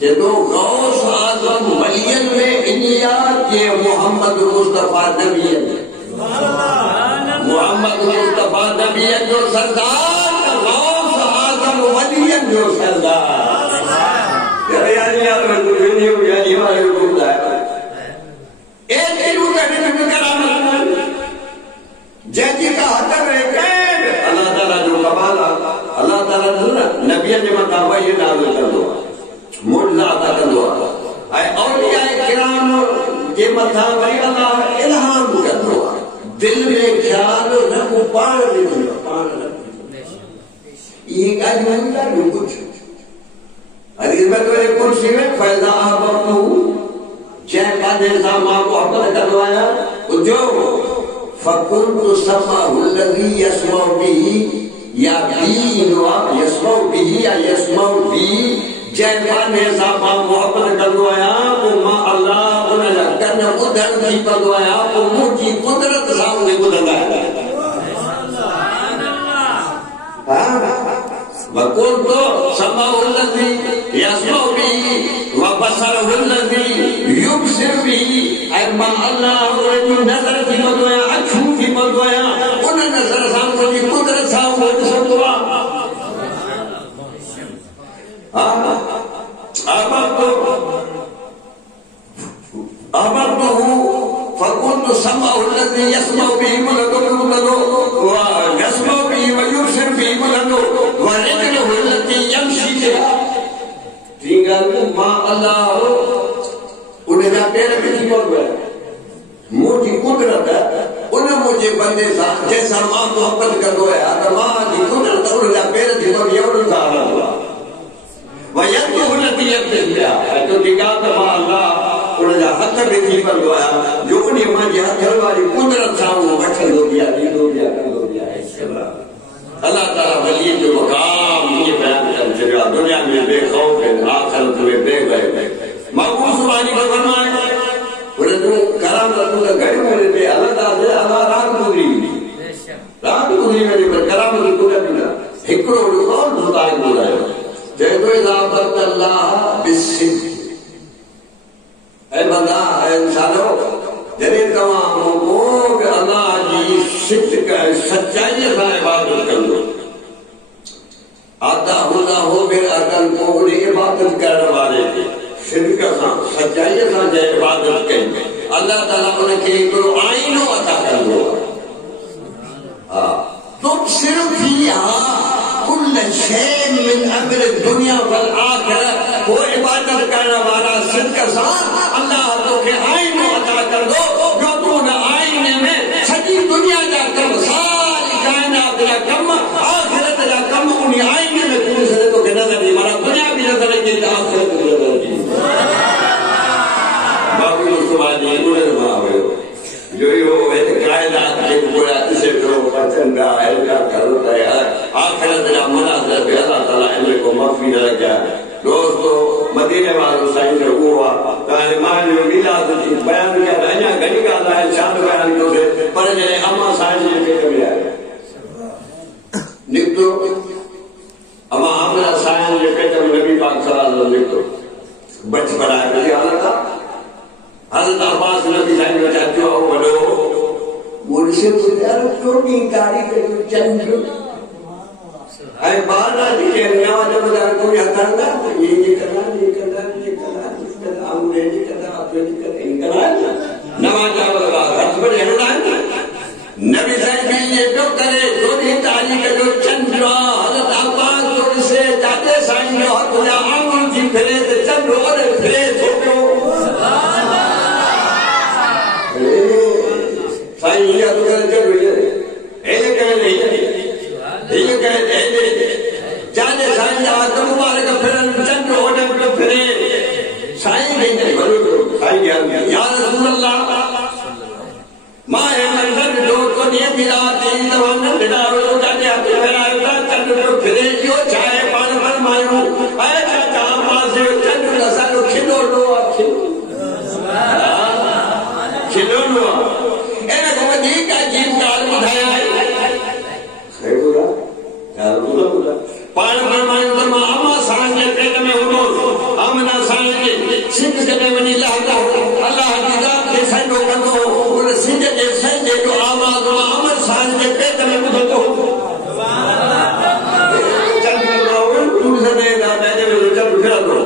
جدو غوث آزم ولین میں کہ محمد مصطفیٰ نبی محمد مصطفیٰ نبی جو سردار غوث آزم ولی جو سردار یعنی آپ میں کچھ نہیں ہو یعنی ہمارے حکم ہے ایک ہی روٹا نبی کرامت جیجی کا حضر رہے کہ اللہ تعالیٰ جو کمالا اللہ تعالیٰ جو نبی نے مطابع یہ نازل کر دو موجزہ عطا کر دو اے اولیاء کرام کے مطابع اللہ الہام کر دو دل میں خیال رکھو پان نہیں یہ کہا جو نہیں کہا جو کچھ حدیث میں تو ایک کرسی میں فیضا آبت ہوں چین کا جیسا ماں کو حقل کروایا جو فَقُلْتُ سَمَّهُ الَّذِي يَسْمَعُ بِهِ یا بِهِ يَسْمَعُ بِهِ یا يَسْمَعُ بِهِ جیبان ایسا ماں محبت کروایا وہ ماں اللہ انہیں لگن ادھر کی کروایا وہ مجھے قدرت سامنے قدرت آیا وَقُلْتُ سَمَّهُ الَّذِي يَسْمَعُ بِهِ وَبَصَرَهُ الَّذِي يُبْصِرُ بِهِ اے ماں اللہ انہیں جو نظر کی مدویا اکھوں کی مدویا انہیں نظر سامنے کی قدرت سامنے سمجھوا أمرته فقلت سمعه الذي يسمع به ملده ويسمع به ويبصر به ملده ورجله التي يمشي بها tinggal ma Allah udah nyampe lebih timur gue mujhe kudrat hai unhe mujhe bande jaisa ma muhabbat kar do hai agar ma di kudrat udah nyampe lebih timur ya udah sahara hua وَيَدُّهُ الَّذِي يَبْدِلْ بِهَا تو ٹھیکات ماں اللہ انہیں جا حق بھی تھی پر دعایا جو انہیں ماں جہاں جلواری قدرت تھا وہ بچھل ہو گیا دید ہو گیا کل ہو گیا اللہ تعالیٰ ولی یہ جو مقام یہ بیان کر چکا دنیا میں بے خوف ہے آخرت میں بے غیب محبوب سبحانی کو فرمائے بولے تم کرام رسول کا گھر میرے پہ اللہ تعالی اللہ رات گزری میری پر کرام رسول کا بنا ہکڑو اور خدای بولایا جے تو اضافت اللہ بالصدق اے بندہ اے انسانو جنہیں تمام کو کہ اللہ جی صدق ہے سچائی سے عبادت کر لو آتا ہونا ہو میرے عقل کو انہیں عبادت کرنے والے کے صدق سے سچائی سے عبادت کریں اللہ تعالیٰ انہیں کہ کرو آئینو عطا کر لو تم صرف کل شے من امر دنیا والآخرہ وہ عبادت کرنے والا صدق سے اللہ تو کہ آئینو عطا کر دو جو تو نے آئینے میں سجی دنیا کا کم ساری کائنات کا کم آخرت کا کم انہیں آئینے میں تم سے تو کہ نظر نہیں مارا دنیا بھی نظر نہیں کی آخرت بھی نظر کی باقی مصطفیٰ انہیں ماں جو یہ کائنات کے پورا اسے کرو پچھنگا ایلکا کرتا ہے آخرت کا مناظر بھی اللہ تعالیٰ انہیں کو معافی نہ کیا دوستو مدینے والوں سائن سے ہوا تعلیمان جو میلاد کی بیان کیا رہنیا گھنی کا اللہ شان بیان کیوں سے پر جنہیں اما سائن سے پیٹ میں آئے نکتو اما آمنا سائن سے پیٹ میں نبی پاک صلی اللہ علیہ وسلم نکتو بچ پڑھائے کسی حالت تھا حضرت عباس نبی سائن میں چاہتے ہو بڑھو مرشد بجارو کیوں نہیں کاری کرو چندر اے بانا دیکھے نیاز بجار کوئی حترنا یہ کرنا آمنے نہیں کرنا آپنے نہیں کرنا انکرائے نماز آبادہ حد بڑے حدائیں نبی صاحب بھی یہ جو کرے جو نہیں تعلیم کے جو چند جو حضرت عباس جو اسے جاتے سائن جو حد بجا آمن کی پھرے تھے چند اور پھرے چھوٹو سائن یہ حد کرے چل رہی ہے ایلے کہے نہیں یہ کہتے ہیں جانے سائن آدم مبارک پھرن چند ہونے پر پھرے سائن نہیں نہیں بلو سائن یا رسول اللہ ماہ منظر جو تو نہیں ملا تین دوان ندارو جو جانے آتے پھرائے تھا چند جو پھرے جو چاہے پان پر مائنو اے چاہتا ہم سے چند رسا جو کھلو لو کھلو لو اے کو دیکھ کا جیب کار بڑھایا ہے پان فرمائن تمام اما سان کے پیٹ میں انہوں امنا سان کے سنگ جنے منی لہتا اللہ کی ذات کے سنگوں کندو اور سنگ کے سنگے جو آواز و امر سان کے پیٹ میں بدھتو چل کر رہو تم سے دے دا میں نے چل پھر دو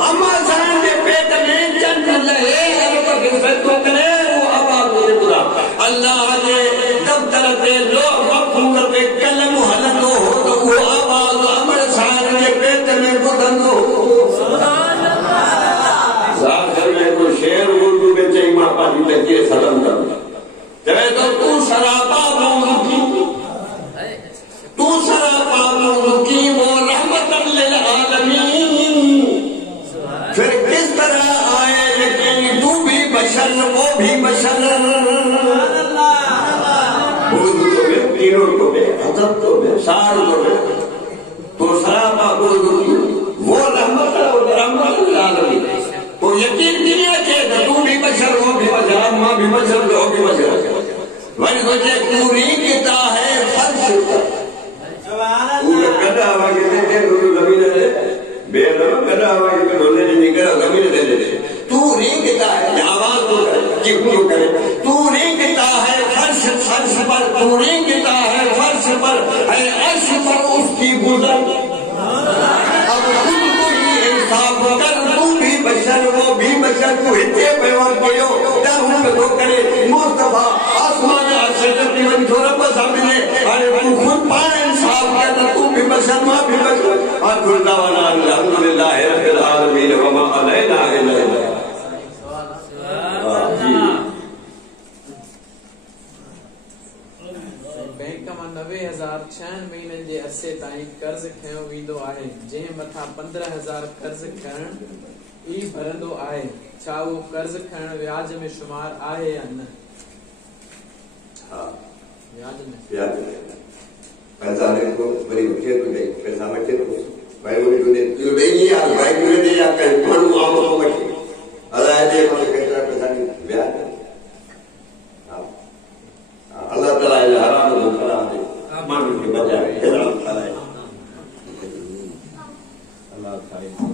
اما سان کے پیٹ میں چل لہے اللہ کے سنگوں کرے وہ آواز مجھے بدا اللہ کے دفتر دے لو مفہوم دے کلم حلق ہو تو وہ آواز عمر سان کے پیٹ میں بدھنو ظاہر میں کوئی شعر اردو میں چاہیے ماں پانی تکیے ختم کر جائے تو سراپا موضوع کی وہ رحمت للعالمین پھر کس طرح آئے لیکن تو بھی بشر وہ بھی بشر تینوں کو بے حضرت کو بے سار کو بے تو سراپا وہ رحمت العالمین تو یقین دنیا کے تو بھی بشر ہو بھی بشر ماں بھی بشر ہو بھی بشر وہی سوچے تو ریگتا ہے فرش پر کڑا ہوا کے دیکھے زمین دے بے رب کڑا ہوا کے دھونے نہیں نکلا زمین دے دے تو ریگتا ہے آواز تو کرے کیوں کرے تو ریگتا ہے فرش پر تو ریگتا ہے فرش پر ہے عرش پر اس کی گزر اب خود کو ہی انصاف کر تو بھی بشر وہ بھی بشر کو ہتے پیوان کیو دہوں میں تو کرے مصطفیٰ آسمان عرشت دیون جو رب سامنے ارے تو خود پائے انصاف کر تو بھی بشر ماں بھی بشر آخر دعوانا الحمدللہ رب العالمین وما علینا الا بینک میں 90,006 مہینن جے عرصے تائیں قرض کھیو ویندو آهي جنهن مٿا 15,000 قرض کھڻڻ ای ڀرندو آهي ڇا وہ قرض کھڻڻ وياج میں شمار آهي یا نه؟ ہاں وياج میں پیسہ کو تو وری اٹھے تو دے پیسہ مچے تو بھائی وہ جو دے تو نہیں یار بھائی جو دے یا کہ مانو عام تو مچے اللہ دے کو کیسا پیسہ نہیں بیان اللہ تعالی حرام کو حلال دے مانو کے بجائے حرام تعالی اللہ تعالی